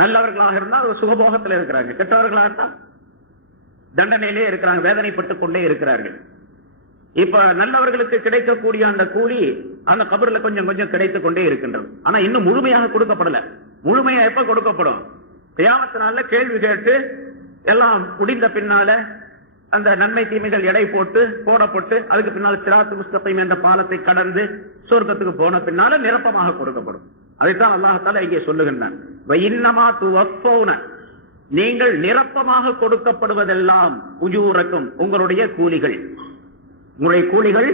நல்லவர்களாக இருந்தால் சுகபோகத்தில் இருக்கிறாங்க, கெட்டவர்களாக இருந்தால் தண்டனையிலே இருக்கிறாங்க, வேதனைப்பட்டுக் கொண்டே இருக்கிறார்கள். இப்ப நல்லவர்களுக்கு கிடைக்கக்கூடிய அந்த கூலி அந்த கபர்ல கொஞ்சம் கொஞ்சம் கிடைத்துக் கொண்டே இருக்கின்றது. ஆனா இன்னும் முழுமையாக கொடுக்கப்படல. முழுமையா எப்ப கொடுக்கப்படும்? கியாமத்தினால கேள்வி கேட்டு எல்லாம் முடிந்த பின்னால அந்த நன்மை தீமைகள் எடை போடப்பட்டு அதுக்கு பின்னால் சிராத்து முஸ்தகீம் என்ற பாலத்தை கடந்து சொர்க்கத்துக்கு போன பின்னால நிரப்பமாக கொடுக்கப்படும். அதைத்தான் அல்லாஹ் தஆலா இங்கே சொல்லுகின்றான். வஇன்னமா துவஃபௌன, நீங்கள் நிரப்பமாக கொடுக்கப்படுவதெல்லாம் உஜூரக்கும், உங்களுடைய கூலிகள், உங்களுடைய கூலிகள்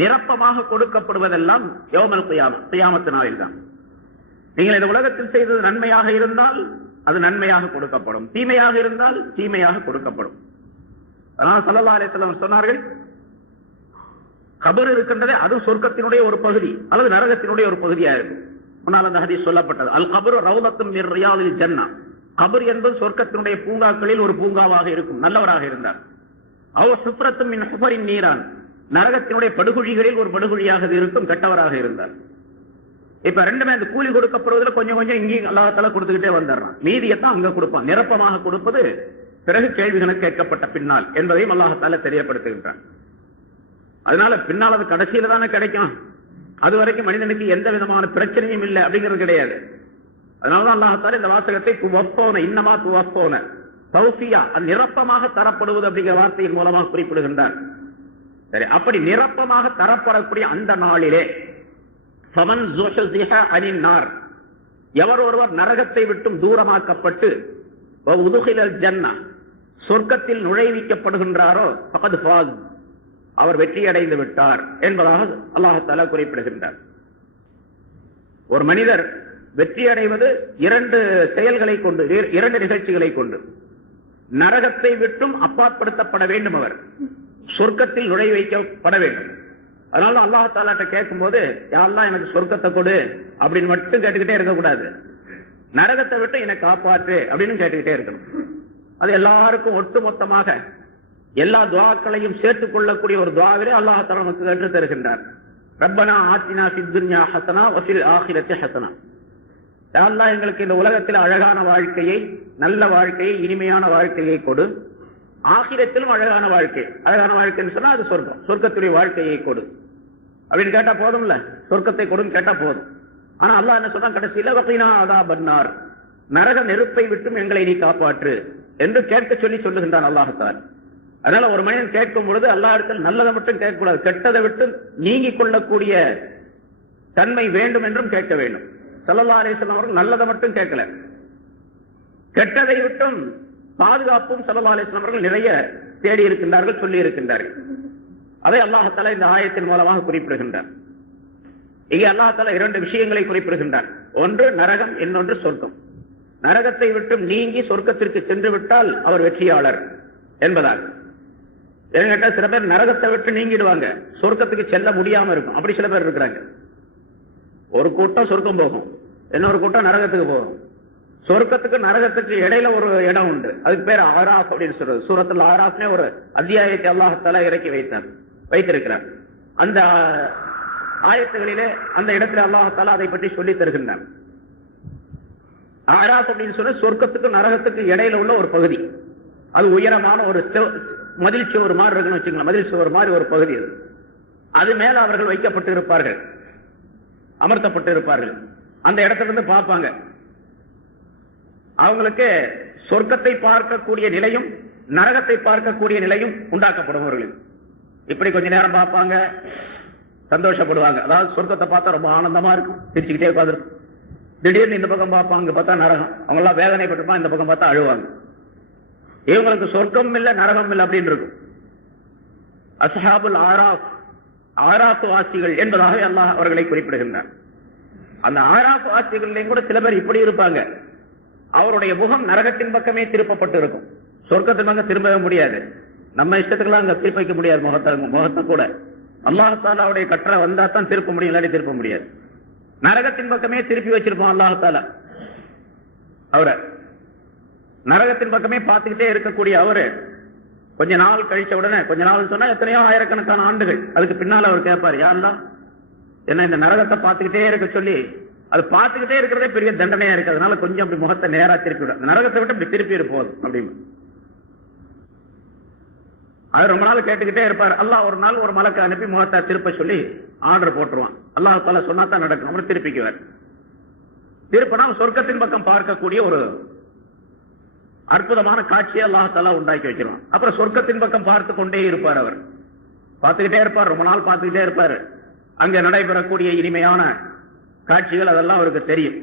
நிரப்பமாக கொடுக்கப்படுவதெல்லாம் யௌமல் கியாமத், கியாமத் நாளில் தான். நீங்கள் இந்த உலகத்தில் செய்தது நன்மையாக இருந்தால் அது நன்மையாக கொடுக்கப்படும், தீமையாக இருந்தால் தீமையாக கொடுக்கப்படும். அதனால் ஸல்லல்லாஹு அலைஹி வஸல்லம் சொன்னார்கள், கபர் இருக்கின்றதே அது சொர்க்கத்தினுடைய ஒரு பகுதி அல்லது நரகத்தினுடைய ஒரு பகுதியாக இருக்கும். முன்னால் அந்த ஹதீஸ் சொல்லப்பட்டது, அல் கபரு ரௌலத்தும் மின் ரியாதில் ஜன்னா, கபர் என்பது சொர்க்கத்தினுடைய பூங்காக்களில் ஒரு பூங்காவாக இருக்கும் நல்லவராக இருந்தார். அவர் சுப்ரத்தும் மின் ஹுஃபரின் நீரான், நரகத்தினுடைய படுகுழிகளில் ஒரு படுகுழியாக இருக்கும் கெட்டவராக இருந்தார். இப்ப ரெண்டுமே அந்த கூலி கொடுக்கப்படுவதில் கொஞ்சம் கொஞ்சம் இங்கேயும் அல்லாஹ் தஆலா கொடுத்துக்கிட்டே வந்துடுறான். மீதியத்தான் அங்க கொடுப்பான். நிரப்பமாக கொடுப்பது பிறகு கேள்விகள் கேட்கப்பட்ட பின்னால் என்பதையும் அல்லாஹ் தஆலா தெரியப்படுத்துகின்றான். அதனால பின்னால் அது கடைசியில தானே கிடைக்கணும். அது வரைக்கும் மனிதனுக்கு எந்த விதமான பிரச்சனையும் இல்லை அப்படிங்கிறது கிடையாது. அதனாலதான் அல்லாஹ் தஆலா இந்த வாசகத்தை துவஃபௌன, இன்னமா துவஃபௌன தௌஃபியா, நிரப்பமாக தரப்படுவது அப்படிங்கிற வார்த்தையின் மூலமாக குறிப்பிடுகின்றார். சரி, அப்படி நிரப்பமாக தரப்படக்கூடிய அந்த நாளிலே ஃபமன் ஸுஹ்ஸிஹ அனின் நார், எவர் ஒருவர் நரகத்தை விட்டும் தூரமாக்கப்பட்டு உதுகிலல் ஜன்னா, சொர்க்கத்தில் நுழைவிக்கப்படுகின்றாரோ ஃபகத் ஃபாஸ், அவர் வெற்றி அடைந்து விட்டார் என்பதாக அல்லாஹ் தஆலா குறிப்பிடுகின்றார். ஒரு மனிதர் வெற்றி அடைவது இரண்டு செயல்களை கொண்டு, இரண்டு நிகழ்ச்சிகளை கொண்டு. நரகத்தை விட்டும் அப்பாற்படுத்தப்பட வேண்டும், அவர் சொர்க்கத்தில் நுழைவிக்கப்பட வேண்டும். அதனால அல்லாஹ் தஆலாட்ட கேட்கும் போது, யா அல்லாஹ் எனக்கு சொர்க்கத்தை கொடு அப்படின்னு மட்டும் கேட்டுக்கிட்டே இருக்கக்கூடாது, நரகத்தை விட்டு என்னை காப்பாற்று அப்படின்னு கேட்டுக்கிட்டே இருக்கணும். அது எல்லாருக்கும் ஒட்டுமொத்தமாக எல்லா துஆக்களையும் சேர்த்துக் கொள்ளக்கூடிய ஒரு துஆவிலே அல்லாஹ் தஆலா நமக்கு கற்றுத் தருகின்றார். ரப்பனா ஆத்தினா ஃபித் துன்யா ஹஸனா வ ஃபில் ஆখিরাতি ஹஸனா, யா அல்லாஹ் எங்களுக்கு இந்த உலகத்தில் அழகான வாழ்க்கையை, நல்ல வாழ்க்கையை, இனிமையான வாழ்க்கையை கொடு, ஆகிரத்திலும் அழகான வாழ்க்கை. அழகான வாழ்க்கைன்னு சொன்னா அது சொர்க்கம், சொர்க்கத்துடைய வாழ்க்கையை கொடு அப்படின்னு கேட்டா போதும்ல, சொர்க்கத்தை கொடுன்னு கேட்டா போதும். ஆனா அல்லாஹ் என்ன சொன்னா கடைசியில வகீனா அஸாபன் நார், நரக நெருப்பை விட்டும் எங்களை நீ காப்பாற்று என்று கேட்க சொல்லி சொல்லுகின்றான் அல்லாஹ் தஆலா. அதனால ஒரு மனிதன் கேட்கும் பொழுது அல்லாஹ் இடத்தில் நல்லதை மட்டும் கேட்கக்கூடாது, கெட்டதை விட்டு நீங்கிக் கொள்ளக்கூடிய தன்மை வேண்டும் என்றும் கேட்க வேண்டும். ஸல்லல்லாஹு அலைஹி வஸல்லம் அவர்கள் நல்லதை மட்டும் கேட்கல, கெட்டதை விட்டும் பாதுகாப்பும் ஸல்லல்லாஹு அலைஹி வஸல்லம் அவர்கள் நிறைய தேடி இருக்கின்றார்கள், சொல்லி இருக்கின்றார்கள். அதை அல்லாஹ் தஆலா இந்த ஆயத்தின் மூலமாக குறிப்பிடுகின்றார். இங்கே அல்லாஹ் தஆலா இரண்டு விஷயங்களை குறிப்பிடுகின்றார். ஒன்று நரகம், இன்னொன்று சொர்க்கம். நரகத்தை விட்டும் நீங்கி சொர்க்கத்திற்கு சென்று விட்டால் அவர் வெற்றியாளர் என்பதாக. கேட்டா சில பேர் நரகத்தை விட்டு நீங்கிடுவாங்க, சொர்க்கத்துக்கு செல்ல முடியாம இருக்கும். அப்படி சில பேர் இருக்கிறாங்க. ஒரு கூட்டம் சொர்க்கம் போகும், இன்னொரு கூட்டம் நரகத்துக்கு போகும். சொர்க்கத்துக்கு நரகத்துக்கு இடையில ஒரு இடம் உண்டு, அதுக்கு பேர் ஆராஃப் அப்படின்னு சொல்றது. சூரத்துல் ஆராஃப்னே ஒரு அத்தியாயத்தை அல்லாஹ் தஆலா இறக்கி வைத்திருக்கிறார். அந்த ஆயத்துகளிலே அந்த இடத்துல அல்லாஹ் தஆலா அதை பற்றி சொல்லி தருகின்றான். ஆராஃப் அப்படின்னு சொன்ன சொர்க்கத்துக்கு நரகத்துக்கு இடையில உள்ள ஒரு பகுதி. அது உயரமான ஒரு மதில் சுவர் மாதிரி இருக்குன்னு வச்சுக்கலாம், மதில் சுவர் மாதிரி ஒரு பகுதி. அது மேல அவர்கள் வைக்கப்பட்டு இருப்பார்கள், அமர்த்தப்பட்டு இருப்பார்கள். அந்த இடத்திலிருந்து பார்ப்பாங்க. அவங்களுக்கு சொர்க்கத்தை பார்க்கக்கூடிய நிலையும் நரகத்தை பார்க்கக்கூடிய நிலையும் உண்டாக்கப்படும். அவர்களுக்கு இப்படி கொஞ்ச நேரம் பார்ப்பாங்க, சந்தோஷப்படுவாங்க. அதாவது சொர்க்கத்தை பார்த்தா ரொம்ப ஆனந்தமா இருக்கும், சிரிச்சுக்கிட்டே உட்காந்துருக்கும். திடீர்னு இந்த பக்கம் பார்ப்பாங்க, பார்த்தா நரகம். அவங்க எல்லாம் வேதனைப்பட்டிருப்பாங்க, இந்த பக்கம் பார்த்தா அழுவாங்க. இவங்களுக்கு சொர்க்கம் இல்ல நரகம் இல்ல அப்படின்னு இருக்கும். அஸ்ஹாபுல் ஆராஃப், ஆராஃப் வாசிகள் என்பதாக அல்லாஹ் அவர்களை குறிப்பிடுகின்றார். அந்த ஆராஃப் வாசிகள்லையும் கூட சில பேர் இப்படி இருப்பாங்க, அவருடைய முகம் நரகத்தின் பக்கமே திருப்பப்பட்டு இருக்கும், சொர்க்கத்தின் பக்கம் திரும்பவே முடியாது. நம்ம இஷ்டத்துக்கெல்லாம் அங்க திருப்ப வைக்க முடியாது முகத்தை கூட. அல்லாஹ் தஆலாவுடைய கட்டளை வந்தா தான் திருப்ப முடியும், இல்லாட்டி திருப்ப முடியாது. நரகத்தின் பக்கமே திருப்பி வச்சிருப்போம் அல்லாஹ் தஆலா. அவரை நரகத்தின் பக்கமே பார்த்துக்கிட்டே இருக்கக்கூடிய அவரு கொஞ்ச நாள் கழிச்ச உடனே, கொஞ்ச நாள் சொன்னா எத்தனையோ ஆயிரக்கணக்கான ஆண்டுகள், அதுக்கு பின்னால அவர் கேட்பார், யா அல்லாஹ் என்ன இந்த நரகத்தை பார்த்துக்கிட்டே இருக்க சொல்லி அது பார்த்துக்கிட்டே இருக்கிறதே பெரிய தண்டனையா இருக்கு. அதனால கொஞ்சம் அப்படி முகத்தை நேரா திருப்பி விடும். நரகத்தை விட்டு இப்படி திருப்பி போதும் அப்படின்னு அது ரொம்ப நாள் கேட்டுக்கிட்டே இருப்பார். அல்லாஹ் ஒரு நாள் ஒரு மலக்கு அனுப்பி முகத்தை திருப்ப சொல்லி ஆர்டர் போட்டுருவான். அல்லாஹ் தாலா சொன்னா தான் நடக்கும். அப்புறம் திருப்பிக்குவார். திருப்பினா சொர்க்கத்தின் பக்கம் பார்க்கக்கூடிய ஒரு அற்புதமான காட்சியை அல்லாஹ் தாலா உண்டாக்கி வைக்கிறான். அப்புறம் சொர்க்கத்தின் பக்கம் பார்த்து கொண்டே இருப்பார். அவர் பார்த்துக்கிட்டே இருப்பார். ரொம்ப நாள் பார்த்துக்கிட்டே இருப்பார். அங்க நடைபெறக்கூடிய இனிமையான காட்சிகள் அதெல்லாம் அவருக்கு தெரியும்.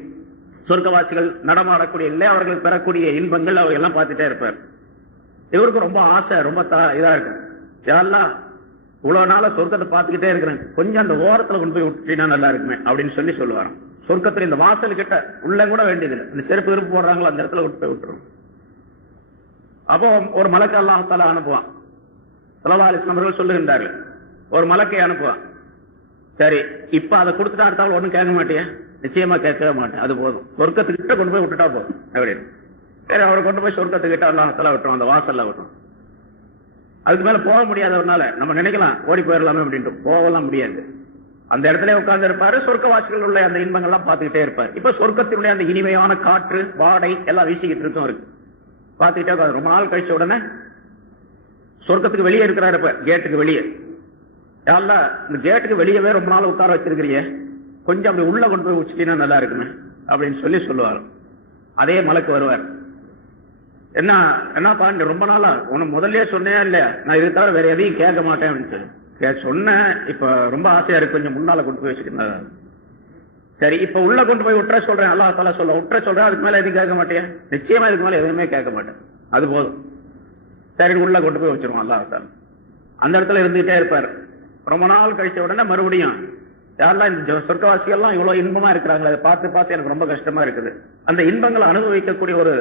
சொர்க்கவாசிகள் நடமாடக்கூடிய இல்லை, அவர்கள் பெறக்கூடிய இன்பங்கள் அவர் எல்லாம் பார்த்துட்டே இருப்பார். இவருக்கு ரொம்ப ஆசை, ரொம்ப இதா இருக்கு. யாரெல்லாம் இவ்வளவு நாள சொர்க்கத்தை பார்த்துக்கிட்டே இருக்கிறேன், கொஞ்சம் அந்த ஓரத்துல கொண்டு போய் விட்டுட்டீங்கன்னா நல்லா இருக்குமே அப்படின்னு சொல்லி சொல்லுவாராம். சொர்க்கத்துல இந்த வாசல் கிட்ட உள்ள கூட வேண்டியதில்லை, இந்த செருப்பு விருப்பு போடுறாங்களோ அந்த இடத்துல விட்டு போய் விட்டுரும். அப்போ ஒரு மலக்கு அல்லாஹ் தஆலா அனுப்புவான். ஸல்லல்லாஹு அலைஹி வஸல்லம் அவர்கள் சொல்லுகின்றார்கள், ஒரு மலக்கை அனுப்புவான். சரி, இப்ப அதை கொடுத்துட்டா அடுத்தாலும் ஒண்ணும் கேட்க மாட்டியா? நிச்சயமா கேட்கவே மாட்டேன், அது போதும், சொர்க்கத்துக்கிட்ட கொண்டு போய் விட்டுட்டா போதும் அப்படின்னு. சரி, அவரை கொண்டு போய் சொர்க்கத்துக்கிட்ட அல்லாஹ் தஆலா விட்டுரும், அந்த வாசல்ல விட்டுரும். அதுக்கு மேல போக முடியாதவனால நம்ம நினைக்கலாம் ஓடி போயிடலாமே அப்படின்ட்டு, போகலாம் முடியாது. அந்த இடத்துல உட்கார்ந்து இருப்பாரு. சொர்க்கவாசிகள் உள்ள அந்த இன்பங்கள்லாம் பார்த்துக்கிட்டே இருப்பார். இப்ப சொர்க்கத்தினுடைய அந்த இனிமையான காற்று வாடை எல்லாம் வீசிக்கிட்டு இருக்கும் இருக்கு, பார்த்துக்கிட்டே உட்காந்து. ரொம்ப நாள் கழிச்ச உடனே சொர்க்கத்துக்கு வெளியே இருக்கிறாரு. இப்ப கேட்டுக்கு வெளியே, யாரெல்லாம் இந்த கேட்டுக்கு வெளியவே ரொம்ப நாள் உட்கார வச்சிருக்கிறீங்க, கொஞ்சம் அப்படி உள்ள கொண்டு போய் வச்சுட்டீங்கன்னா நல்லா இருக்குமே அப்படின்னு சொல்லி சொல்லுவார். அதே மலக்கு வருவார். என்ன என்ன பாருங்க, ரொம்ப நாளா உனக்கு முதல்ல சொன்னேன் இல்லையா, நான் இது தவிர வேற எதையும் கேட்க மாட்டேன் அப்படின்னு சொன்னேன். இப்ப ரொம்ப ஆசையா இருக்கு, கொஞ்சம் முன்னால கொண்டு போய் வச்சுக்கணும். சரி, இப்ப உள்ள கொண்டு போய் விட்டுற சொல்றேன், அல்லாஹ் தஆலா சொல்ல விட்டுற சொல்றேன், அதுக்கு மேல எதுவும் கேட்க மாட்டேன், நிச்சயமா இதுக்கு மேல எதுவுமே கேட்க மாட்டேன், அது போதும். சரி, உள்ள கொண்டு போய் வச்சிருவோம். அல்லாஹ் தஆலா அந்த இடத்துல இருந்துகிட்டே இருப்பார். ரொம்ப நாள் கழிச்ச உடனே மறுபடியும், யாரெல்லாம் இந்த சொர்க்கவாசிகள்லாம் இவ்வளவு இன்பமா இருக்கிறாங்களே, அதை பார்த்து பார்த்து எனக்கு ரொம்ப கஷ்டமா இருக்குது, அந்த இன்பங்களை அனுபவிக்கக்கூடிய ஒரு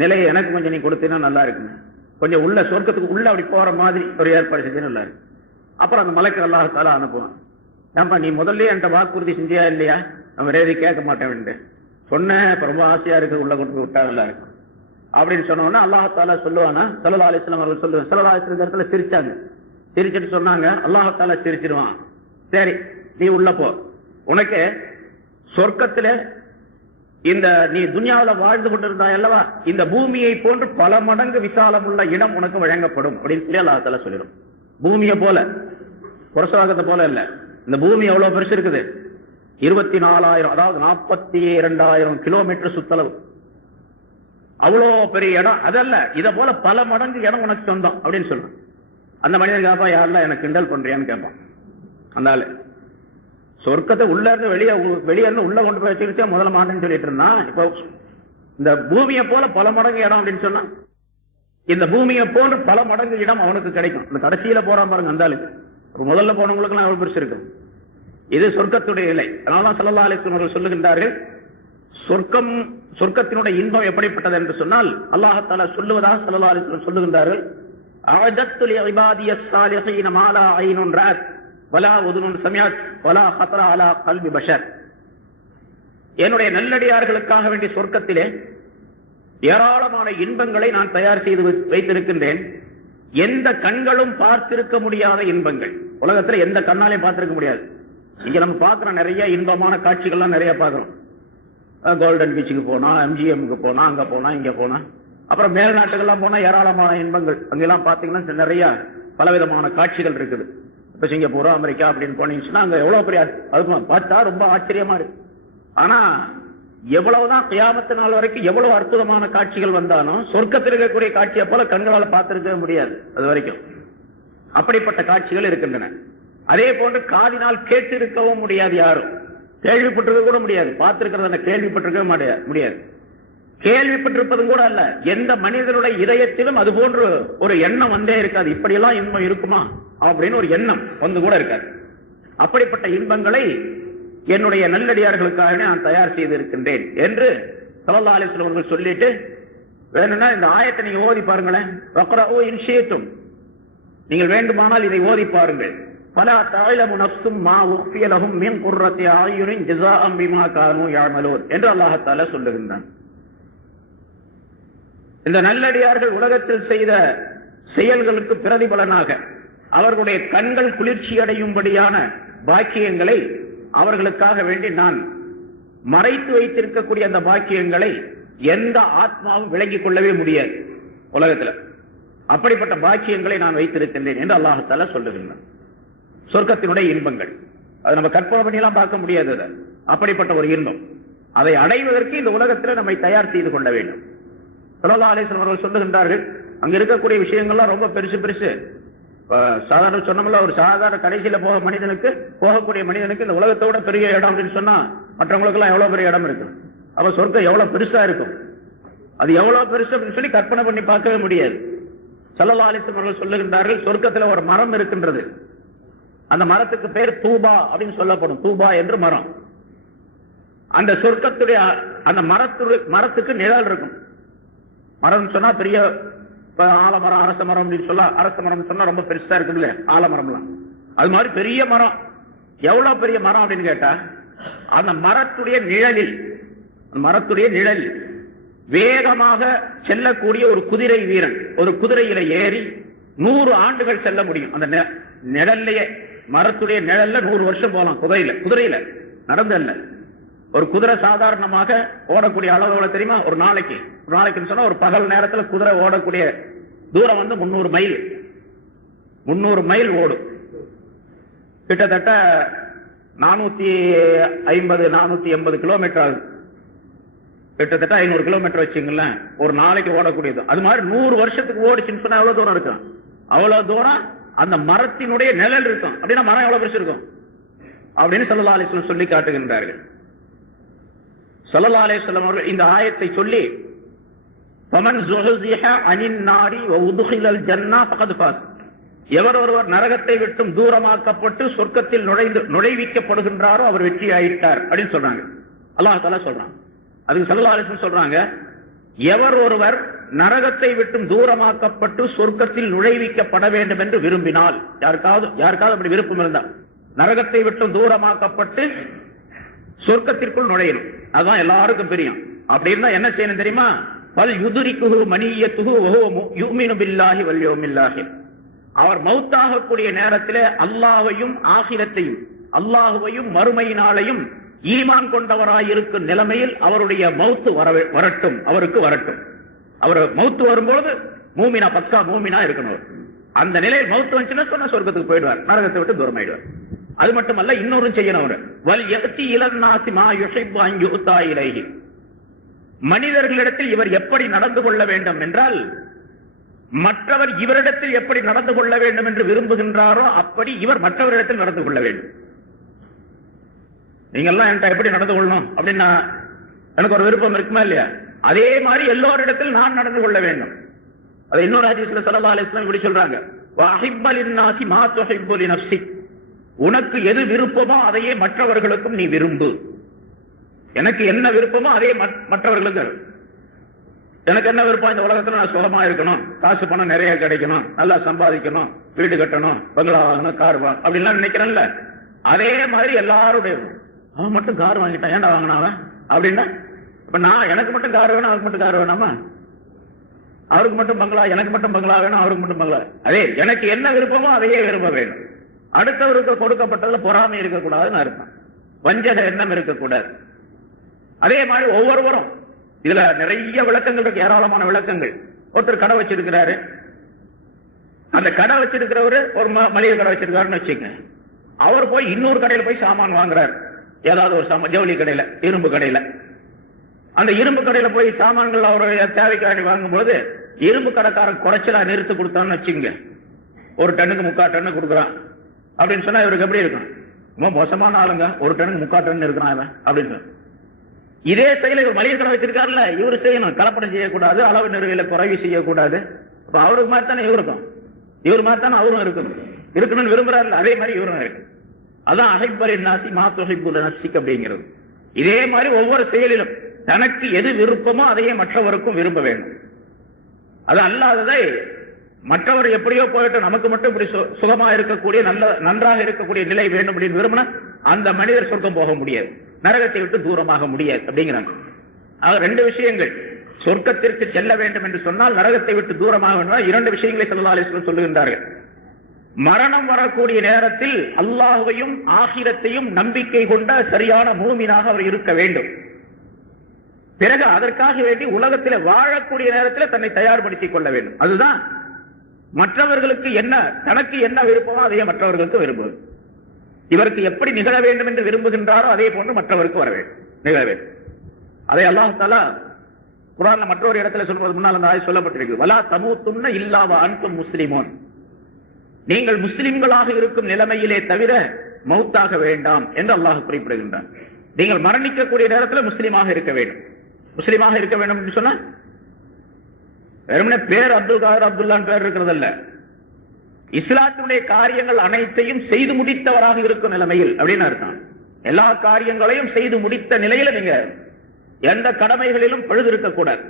நிலையை எனக்கு கொஞ்சம் நீ கொடுத்தீங்கன்னா நல்லா இருக்குங்க, கொஞ்சம் உள்ள சொர்க்கத்துக்கு உள்ள அப்படி போற மாதிரி ஒரு ஏற்பாடு செஞ்சு நல்லா இருக்கு. அப்புறம் அந்த மலைக்கு அல்லாஹ் தஆலா அனுப்புவான். ஏன்பா நீ முதல்ல என்கிட்ட வாக்குறுதி செஞ்சியா இல்லையா, நம்ம வேற எதையும் கேட்க மாட்டேன் சொன்னேன், இப்ப ரொம்ப ஆசையா இருக்கு, உள்ள கொண்டு போய் விட்டா நல்லா இருக்கும் அப்படின்னு சொன்ன உடனே அல்லாஹ் தஆலா சொல்லுவானா, ஸல்லல்லாஹு அலைஹி வஸல்லம் அவர்கள் சொல்லுவாங்க. ஸல்லல்லாஹு அலைஹி வஸல்லம் இடத்துல சிரிச்சாங்க. சிரிச்சிட்டு சொன்னாங்க, அல்லாஹ் தஆலா சிரிச்சிருவான், சரி நீ உள்ள போ, உனக்கு சொர்க்கத்துல இந்த நீ துன்யாவில் வாழ்ந்து கொண்டிருந்தாய் அல்லவா, இந்த பூமியை போன்று பல மடங்கு விசாலம் உள்ள இடம் உனக்கு வழங்கப்படும் அப்படின்னு சொல்லி அல்லாஹ் தஆலா சொல்லிடும். பூமியை போல, புரசவாகத்தை போல இல்ல, இந்த பூமி எவ்வளவு பெருசு இருக்குது, 24,000 அதாவது 42,000 கிலோமீட்டர் சுத்தளவு, அவ்வளோ பெரிய இடம். அதல்ல, இதை போல பல மடங்கு இடம் உனக்கு சொந்தம் அப்படின்னு சொல்றான். அந்த மனிதன் கேப்பா, யாரெல்லாம் எனக்கு கிண்டல் பண்றியான்னு கேட்பான். அந்த ஆளு சொர்க்கத்தை உள்ள இருந்து வெளியே இருந்து உள்ள கொண்டு போய் வச்சுக்கிட்டே முதல்ல மாட்டேன்னு சொல்லிட்டு இருந்தான். இப்போ இந்த பூமியை போல பல மடங்கு இடம் அப்படின்னு சொன்னா, இந்த பூமியை போன்று பல மடங்கு இடம் அவனுக்கு கிடைக்கும். இந்த கடைசியில போறான் பாருங்க அந்த ஆளுக்கு, முதல்ல போனவங்களுக்கு எல்லாம் எவ்வளவு பெருசு இருக்கு. இது சொர்க்கத்துடைய நிலை. அதனாலதான் ஸல்லல்லாஹு அலைஹி வஸல்லம் அவர்கள் சொல்லுகின்றார்கள், சொர்க்கத்தினுடைய இன்பம் எப்படிப்பட்டது என்று சொன்னால், அல்லாஹ் தஆலா சொல்லுவதாக ஸல்லல்லாஹு அலைஹி வஸல்லம் சொல்லுகின்றார்கள், அஅதத்து லிஇபாதியஸ் ஸாலிஹீன மா லா ஐனுன் ரஅத் வலா உதுனுன் சமிஅத் வலா ஹதர அலா கல்பி பஷர். என்னுடைய நல்லடியார்களுக்காக வேண்டிய சொர்க்கத்திலே ஏராளமான இன்பங்களை நான் தயார் செய்து வைத்திருக்கின்றேன், எந்த கண்களும் பார்த்திருக்க முடியாத இன்பங்கள். உலகத்துல எந்த கண்ணாலையும் பார்த்திருக்க முடியாது. இங்க நம்ம பார்க்கிறோம் நிறைய இன்பமான காட்சிகள்லாம் நிறைய பார்க்கிறோம். கோல்டன் பீச்சுக்கு போனா, எம்ஜிஎம்க்கு போனா, அங்க போனா, இங்க போனா, அப்புறம் மேல்நாட்டுகள்லாம் போனா ஏராளமான இன்பங்கள். அங்கெல்லாம் பாத்தீங்கன்னா நிறைய பலவிதமான காட்சிகள் இருக்குது. இப்ப சிங்கப்பூர், அமெரிக்கா அப்படின்னு போனீங்கன்னா அங்க எவ்வளவு பெரிய அது பார்த்தா ரொம்ப ஆச்சரியமா இருக்கு. ஆனா எவ்வளவுதான் கியாமத்து நாள் வரைக்கும் எவ்வளவு அற்புதமான காட்சிகள் வந்தாலும் சொர்க்கத்தில் இருக்கக்கூடிய காட்சியை போல கண்களால் பார்த்திருக்கவே முடியாது அது வரைக்கும். அப்படிப்பட்ட காட்சிகள் இருக்கின்றன. அதே போன்று காதினால் கேட்டு இருக்கவும் முடியாது, யாரும் கேள்விப்பட்டிருக்க கூட முடியாது. பார்த்திருக்கிறத கேள்விப்பட்டிருக்கவே முடியாது. கேள்விப்பட்டிருப்பதும் கூட அல்ல, எந்த மனிதனுடைய இதயத்திலும் அது போன்று ஒரு எண்ணம் வந்தே இருக்காது, இப்படியெல்லாம் இன்பம் இருக்குமா அப்படின்னு ஒரு எண்ணம் வந்து கூட இருக்காது. அப்படிப்பட்ட இன்பங்களை என்னுடைய நல்லடியார்களுக்காக நான் தயார் செய்து இருக்கின்றேன் என்று ஸல்லல்லாஹு அலைஹி வஸல்லம் அவர்கள் சொல்லிட்டு, வேணும்னா இந்த ஆயத்தை நீங்க ஓதி பாருங்களேன். வக்ரஊ இன் ஷி'தும், நீங்கள் வேண்டுமானால் இதை ஓதி பாருங்கள். ஃபலா தஅலமு நஃப்ஸும் மா உஃபிய லஹும் மின் குர்ரத்தி அயுனின் ஜஸாஅன் பிமா கானூ யஅமலூன் என்று அல்லாஹ் தஆலா சொல்லுகின்றான். இந்த நல்லடியார்கள் உலகத்தில் செய்த செயல்களுக்கு பிரதிபலனாக அவர்களுடைய கண்கள் குளிர்ச்சி அடையும்படியான பாக்கியங்களை அவர்களுக்காக வேண்டி நான் மறைத்து வைத்திருக்கக்கூடிய அந்த பாக்கியங்களை எந்த ஆத்மாவும் விளங்கிக் கொள்ளவே முடியாது உலகத்தில். அப்படிப்பட்ட பாக்கியங்களை நான் வைத்திருக்கின்றேன் என்று அல்லாஹ் தஆலா சொல்லுகின்றான். சொர்க்கத்தினுடைய இன்பங்கள் அதை நம்ம கற்பனை பண்ணியெல்லாம் பார்க்க முடியாது. அப்படிப்பட்ட ஒரு இன்பம், அதை அடைவதற்கு இந்த உலகத்தில் நம்மை தயார் செய்து கொள்ள வேண்டும். ஸல்லல்லாஹு அலைஹி வஸல்லம் அவர்கள் சொல்லுகின்றார்கள், அங்க இருக்கக்கூடிய விஷயங்கள்லாம் ரொம்ப பெருசு பெருசு. சாதாரண சொன்னோம்ல, ஒரு சாதாரண கடைசியில போகக்கூடிய மனிதனுக்கு இந்த உலகத்தோட பெரிய இடம் அப்படின்னு சொன்னா மற்றவங்களுக்கு எல்லாம் எவ்வளவு பெரிய இடம் இருக்கு. அப்ப சொர்க்கம் எவ்வளவு பெருசா இருக்கும், அது எவ்வளவு பெருசு அப்படின்னு சொல்லி கற்பனை பண்ணி பார்க்கவே முடியாது. ஸல்லல்லாஹு அலைஹி வஸல்லம் அவர்கள் சொல்லுகின்றார்கள், சொர்க்கத்துல ஒரு மரம் இருக்கின்றது. அந்த மரத்துக்கு பேர் தூபா அப்படின்னு சொல்லப்படும். தூபா என்று மரம். அந்த சொர்க்கத்துடைய அந்த மரத்துக்கு நிழல் இருக்கும். மரம் சொன்னா பெரிய ஆலமரம், அரச மரம் அப்படின்னு சொல்ல, அரச மரம் சொன்னா ரொம்ப பெருசா இருக்குல்ல ஆலமரம்லாம். அது மாதிரி பெரிய மரம். எவ்வளவு பெரிய மரம் அப்படின்னு கேட்டா, அந்த மரத்துடைய நிழலில் வேகமாக செல்லக்கூடிய ஒரு குதிரை வீரன் ஒரு குதிரையில ஏறி 100 ஆண்டுகள் செல்ல முடியும். அந்த நிழல்லையே, மரத்துடைய நிழல்ல 100 வருஷம் போகலாம். குதிரையில நடந்தல்ல. ஒரு குதிரை சாதாரணமாக ஓடக்கூடிய அளவு எவ்வளவு தெரியுமா? ஒரு நாளைக்குன்னு சொன்னா ஒரு பகல் நேரத்தில் குதிரை ஓடக்கூடிய தூரம் 300 மைல். 300 மைல் ஓடும். கிட்டத்தட்ட 450-480 கிலோமீட்டர் ஆகுது. கிட்டத்தட்ட 500 கிலோமீட்டர் வச்சுங்களேன் ஒரு நாளைக்கு ஓடக்கூடியது. அது மாதிரி 100 வருஷத்துக்கு ஓடிச்சுன்னு சொன்னா எவ்வளவு தூரம் இருக்கும்? அவ்வளவு தூரம் அந்த மரத்தினுடைய நிழல் இருக்கும். அப்படின்னா மரம் எவ்வளவு பெருசு இருக்கும் அப்படின்னு ஸல்லல்லாஹு அலைஹி வஸல்லம் சொல்லி காட்டுகின்றார்கள். ஸல்லல்லாஹு அலைஹி வஸல்லம் அவர்கள் இந்த ஆயத்தை சொல்லி, ஃபமன் ஸுஹ்ஸிஹ அனின் நாரி வ உத்கிலல் ஜன்னah ஃபகத் ஃபாஸ், எவர் ஒருவர் நரகத்தை விட்டும் தூரமாக்கப்பட்டு சொர்க்கத்தில் நுழைவிக்கப்படுகின்றாரோ அவர் வெற்றி ஆயிட்டார் அப்படின்னு சொல்றாங்க. அல்லாஹ் தஆலா சொல்றான். அதுக்கு ஸல்லல்லாஹு அலைஹி வஸல்லம் சொல்றாங்க, எவர் ஒருவர் நரகத்தை விட்டும் தூரமாக்கப்பட்டு சொர்க்கத்தில் நுழைவிக்கப்பட வேண்டும் என்று விரும்பினால், யாருக்காவது அப்படி விருப்பம் இருந்தால் நரகத்தை விட்டும் தூரமாக்கப்பட்டு சொர்க்கத்திற்குள் நுழையணும். அதுதான் எல்லாருக்கும் தெரியும். அப்படி இருந்தா என்ன செய்யணும் தெரியுமா? பல் யுதுரிக்குஹு மனியத்துஹு வஹுவ யுமினு பில்லாஹி வல் யௌமில் ஆகிர். அவர் மௌத்தாகக்கூடிய நேரத்திலே அல்லாஹ்வையும் ஆகிரத்தையும், அல்லாஹ்வையும் மறுமையினாலையும் ஈமான் கொண்டவராய் இருக்கும் நிலைமையில் அவருடைய மௌத்து வரட்டும், அவருக்கு வரட்டும். அவர் மௌத்து வரும்போது மூமினா, பக்கா மூமினா இருக்கணும். அந்த நிலையில் மௌத்து வந்துச்சுன்னா சொன்ன சொர்க்கத்துக்கு போயிடுவார், நரகத்தை விட்டு தூரமாயிடுவார். அது மட்டுமல்ல, இன்னொரு செய்யணும். அவர் வல் யக்தி இலன்னாசி மா யுஹிப்பு அன் யுதா இலைஹி, மனிதர்களிடத்தில் இவர் எப்படி நடந்து கொள்ள வேண்டும் என்றால், மற்றவர் இவரிடத்தில் எப்படி நடந்து கொள்ள வேண்டும் என்று விரும்புகின்றாரோ அப்படி இவர் மற்றவரிடத்தில் நடந்து கொள்ள வேண்டும். நீங்க எல்லாம் என்கிட்ட எப்படி நடந்து கொள்ளணும் அப்படின்னா எனக்கு ஒரு விருப்பம் இருக்குமா இல்லையா? அதே மாதிரி எல்லோரிடத்தில் நான் நடந்து கொள்ள வேண்டும். அது இன்னொரு ஹதீஸ்ல ஸல்லல்லாஹு அலைஹி வஸல்லம் இப்படி சொல்றாங்க, வஹிப்ப லின்னாசி மா துஹிப்பு லினஃப்ஸிக், உனக்கு எது விருப்பமோ அதையே மற்றவர்களுக்கும் நீ விரும்பு. எனக்கு என்ன விருப்பமோ அதே மற்றவர்களுக்கு. எனக்கு என்ன விருப்பம்? இந்த உலகத்துல நான் சுகமா இருக்கணும், காசு பணம் நிறைய கிடைக்கணும், நல்லா சம்பாதிக்கணும், வீடு கட்டணும், பங்களா வாங்கணும், கார் வாங்கணும் அப்படின்லாம் நினைக்கிறேன்ல. அதே மாதிரி எல்லாருடைய, அவன் மட்டும் கார் வாங்கிட்டான், ஏன்டா வாங்கினாவன் அப்படின்னா, இப்ப நான் எனக்கு மட்டும் கார் வேணும், அவருக்கு மட்டும் கார் வேணாமா? அவருக்கு மட்டும் பங்களா, எனக்கு மட்டும் பங்களா வேணும், அவருக்கு மட்டும் பங்களா. அதே எனக்கு என்ன விருப்பமோ அதையே விரும்ப வேண்டும். அடுத்தவருக்கு கொடுக்கப்பட்டதுல பொறாமை இருக்கக்கூடாதுன்னு அர்த்தம். வஞ்சக எண்ணம் இருக்கக்கூடாது. அதே மாதிரி ஒவ்வொருவரும், இதுல நிறைய விளக்கங்கள் இருக்கு, ஏராளமான விளக்கங்கள். ஒருத்தர் கடை வச்சிருக்கிறாரு, அந்த கடை வச்சிருக்கிறவரு ஒரு மளிகை கடை வச்சிருக்காருன்னு வச்சுக்க, அவர் போய் இன்னொரு கடையில போய் சாமான் வாங்குறாரு. ஏதாவது ஒரு ஜவுளி கடையில, இரும்பு கடையில. அந்த இரும்பு கடையில போய் சாமான்கள் அவருடைய தேவைக்காண்டி வாங்கும்போது இரும்பு கடைக்காரன் குறைச்சலா நிறுத்து கொடுத்தான்னு வச்சுங்க, 1 டன்னுக்கு 3/4 டன்னு கொடுக்குறான் அப்படின்னு சொன்னா இவருக்கு எப்படி இருக்கும்? ரொம்ப மோசமான ஆளுங்க, 1 டன்னுக்கு 3/4 டன் இருக்கிறான் அவன் அப்படின்னு. இதே செயலை இவர் மளிகை கடை வச்சிருக்காருல்ல, இவரு செய்யணும். கலப்படம் செய்யக்கூடாது, அளவு நிறுவையில குறைவு செய்யக்கூடாது. அப்ப அவருக்கு மாதிரி தானே இவருக்கும், இவர் மாதிரி தானே அவரும் இருக்கணும்னு விரும்புறாரு. அதே மாதிரி இவரும் இருக்கு. அதான் அஹிப்பரின் நாசி மா துஹிப்பு லினஃப்ஸிக் அப்படிங்கிறது. இதே மாதிரி ஒவ்வொரு செயலிலும் தனக்கு எது விருப்பமோ அதையே மற்றவருக்கும் விரும்ப வேண்டும். அது அல்லாததை மற்றவர் எப்படியோ போயிட்டு நமக்கு மட்டும் இப்படி சுகமா இருக்கக்கூடிய நன்றாக இருக்கக்கூடிய நிலை வேண்டும் அப்படின்னு விரும்பினா அந்த மனிதர் சொர்க்கம் போக முடியாது, நரகத்தை விட்டு தூரமாக முடியாது அப்படிங்கிறாங்க. ஆக 2 விஷயங்கள். சொர்க்கத்திற்கு செல்ல வேண்டும் என்று சொன்னால் நரகத்தை விட்டு தூரமாக வேண்டும். 2 விஷயங்களை ஸல்லல்லாஹு அலைஹி வஸல்லம் சொல்லுகின்றார்கள். மரணம் வரக்கூடிய நேரத்தில் அல்லாஹ்வையும் ஆகிரத்தையும் நம்பிக்கை கொண்ட சரியான மூமினாக அவர் இருக்க வேண்டும். பிறகு அதற்காக வேண்டி உலகத்தில் வாழக்கூடிய நேரத்தில் தன்னை தயார்படுத்திக் கொள்ள வேண்டும். அதுதான் மற்றவர்களுக்கு என்ன, தனக்கு என்ன விருப்பமோ அதையே மற்றவர்களுக்கு விரும்புவது. இவருக்கு எப்படி நிகழ வேண்டும் என்று விரும்புகின்றாரோ அதே போன்று மற்றவருக்கு வர வேண்டும், நிகழ வேண்டும். அதை அல்லாஹ் தஆலா குர்ஆன்ல மற்றொரு இடத்துல சொல்வது முன்னால் அந்த ஆயத் சொல்லப்பட்டிருக்கு. வலா தமூத்துன்ன இல்லா வ அன்தும் முஸ்லிமூன். நீங்கள் முஸ்லிம்களாக இருக்கும் நிலைமையிலே தவிர மௌத்தாக வேண்டாம் என்று அல்லாஹ் குறிப்பிடுகின்றான். நீங்கள் மரணிக்கக்கூடிய நேரத்தில் முஸ்லிமாக இருக்க வேண்டும். முஸ்லிமாக இருக்க வேண்டும் என்று சொன்னா வெறுமனே பேர் அப்துல் காதர் அப்துல்லான் பேர் இருக்கிறதல்ல, இஸ்லாத்தினுடைய காரியங்கள் அனைத்தையும் செய்து முடித்தவராக இருக்கும் நிலைமையில் அப்படின்னு அர்த்தம். எல்லா காரியங்களையும் செய்து முடித்த நிலையில நீங்க எந்த கடமைகளிலும் பழுது இருக்கக்கூடாது.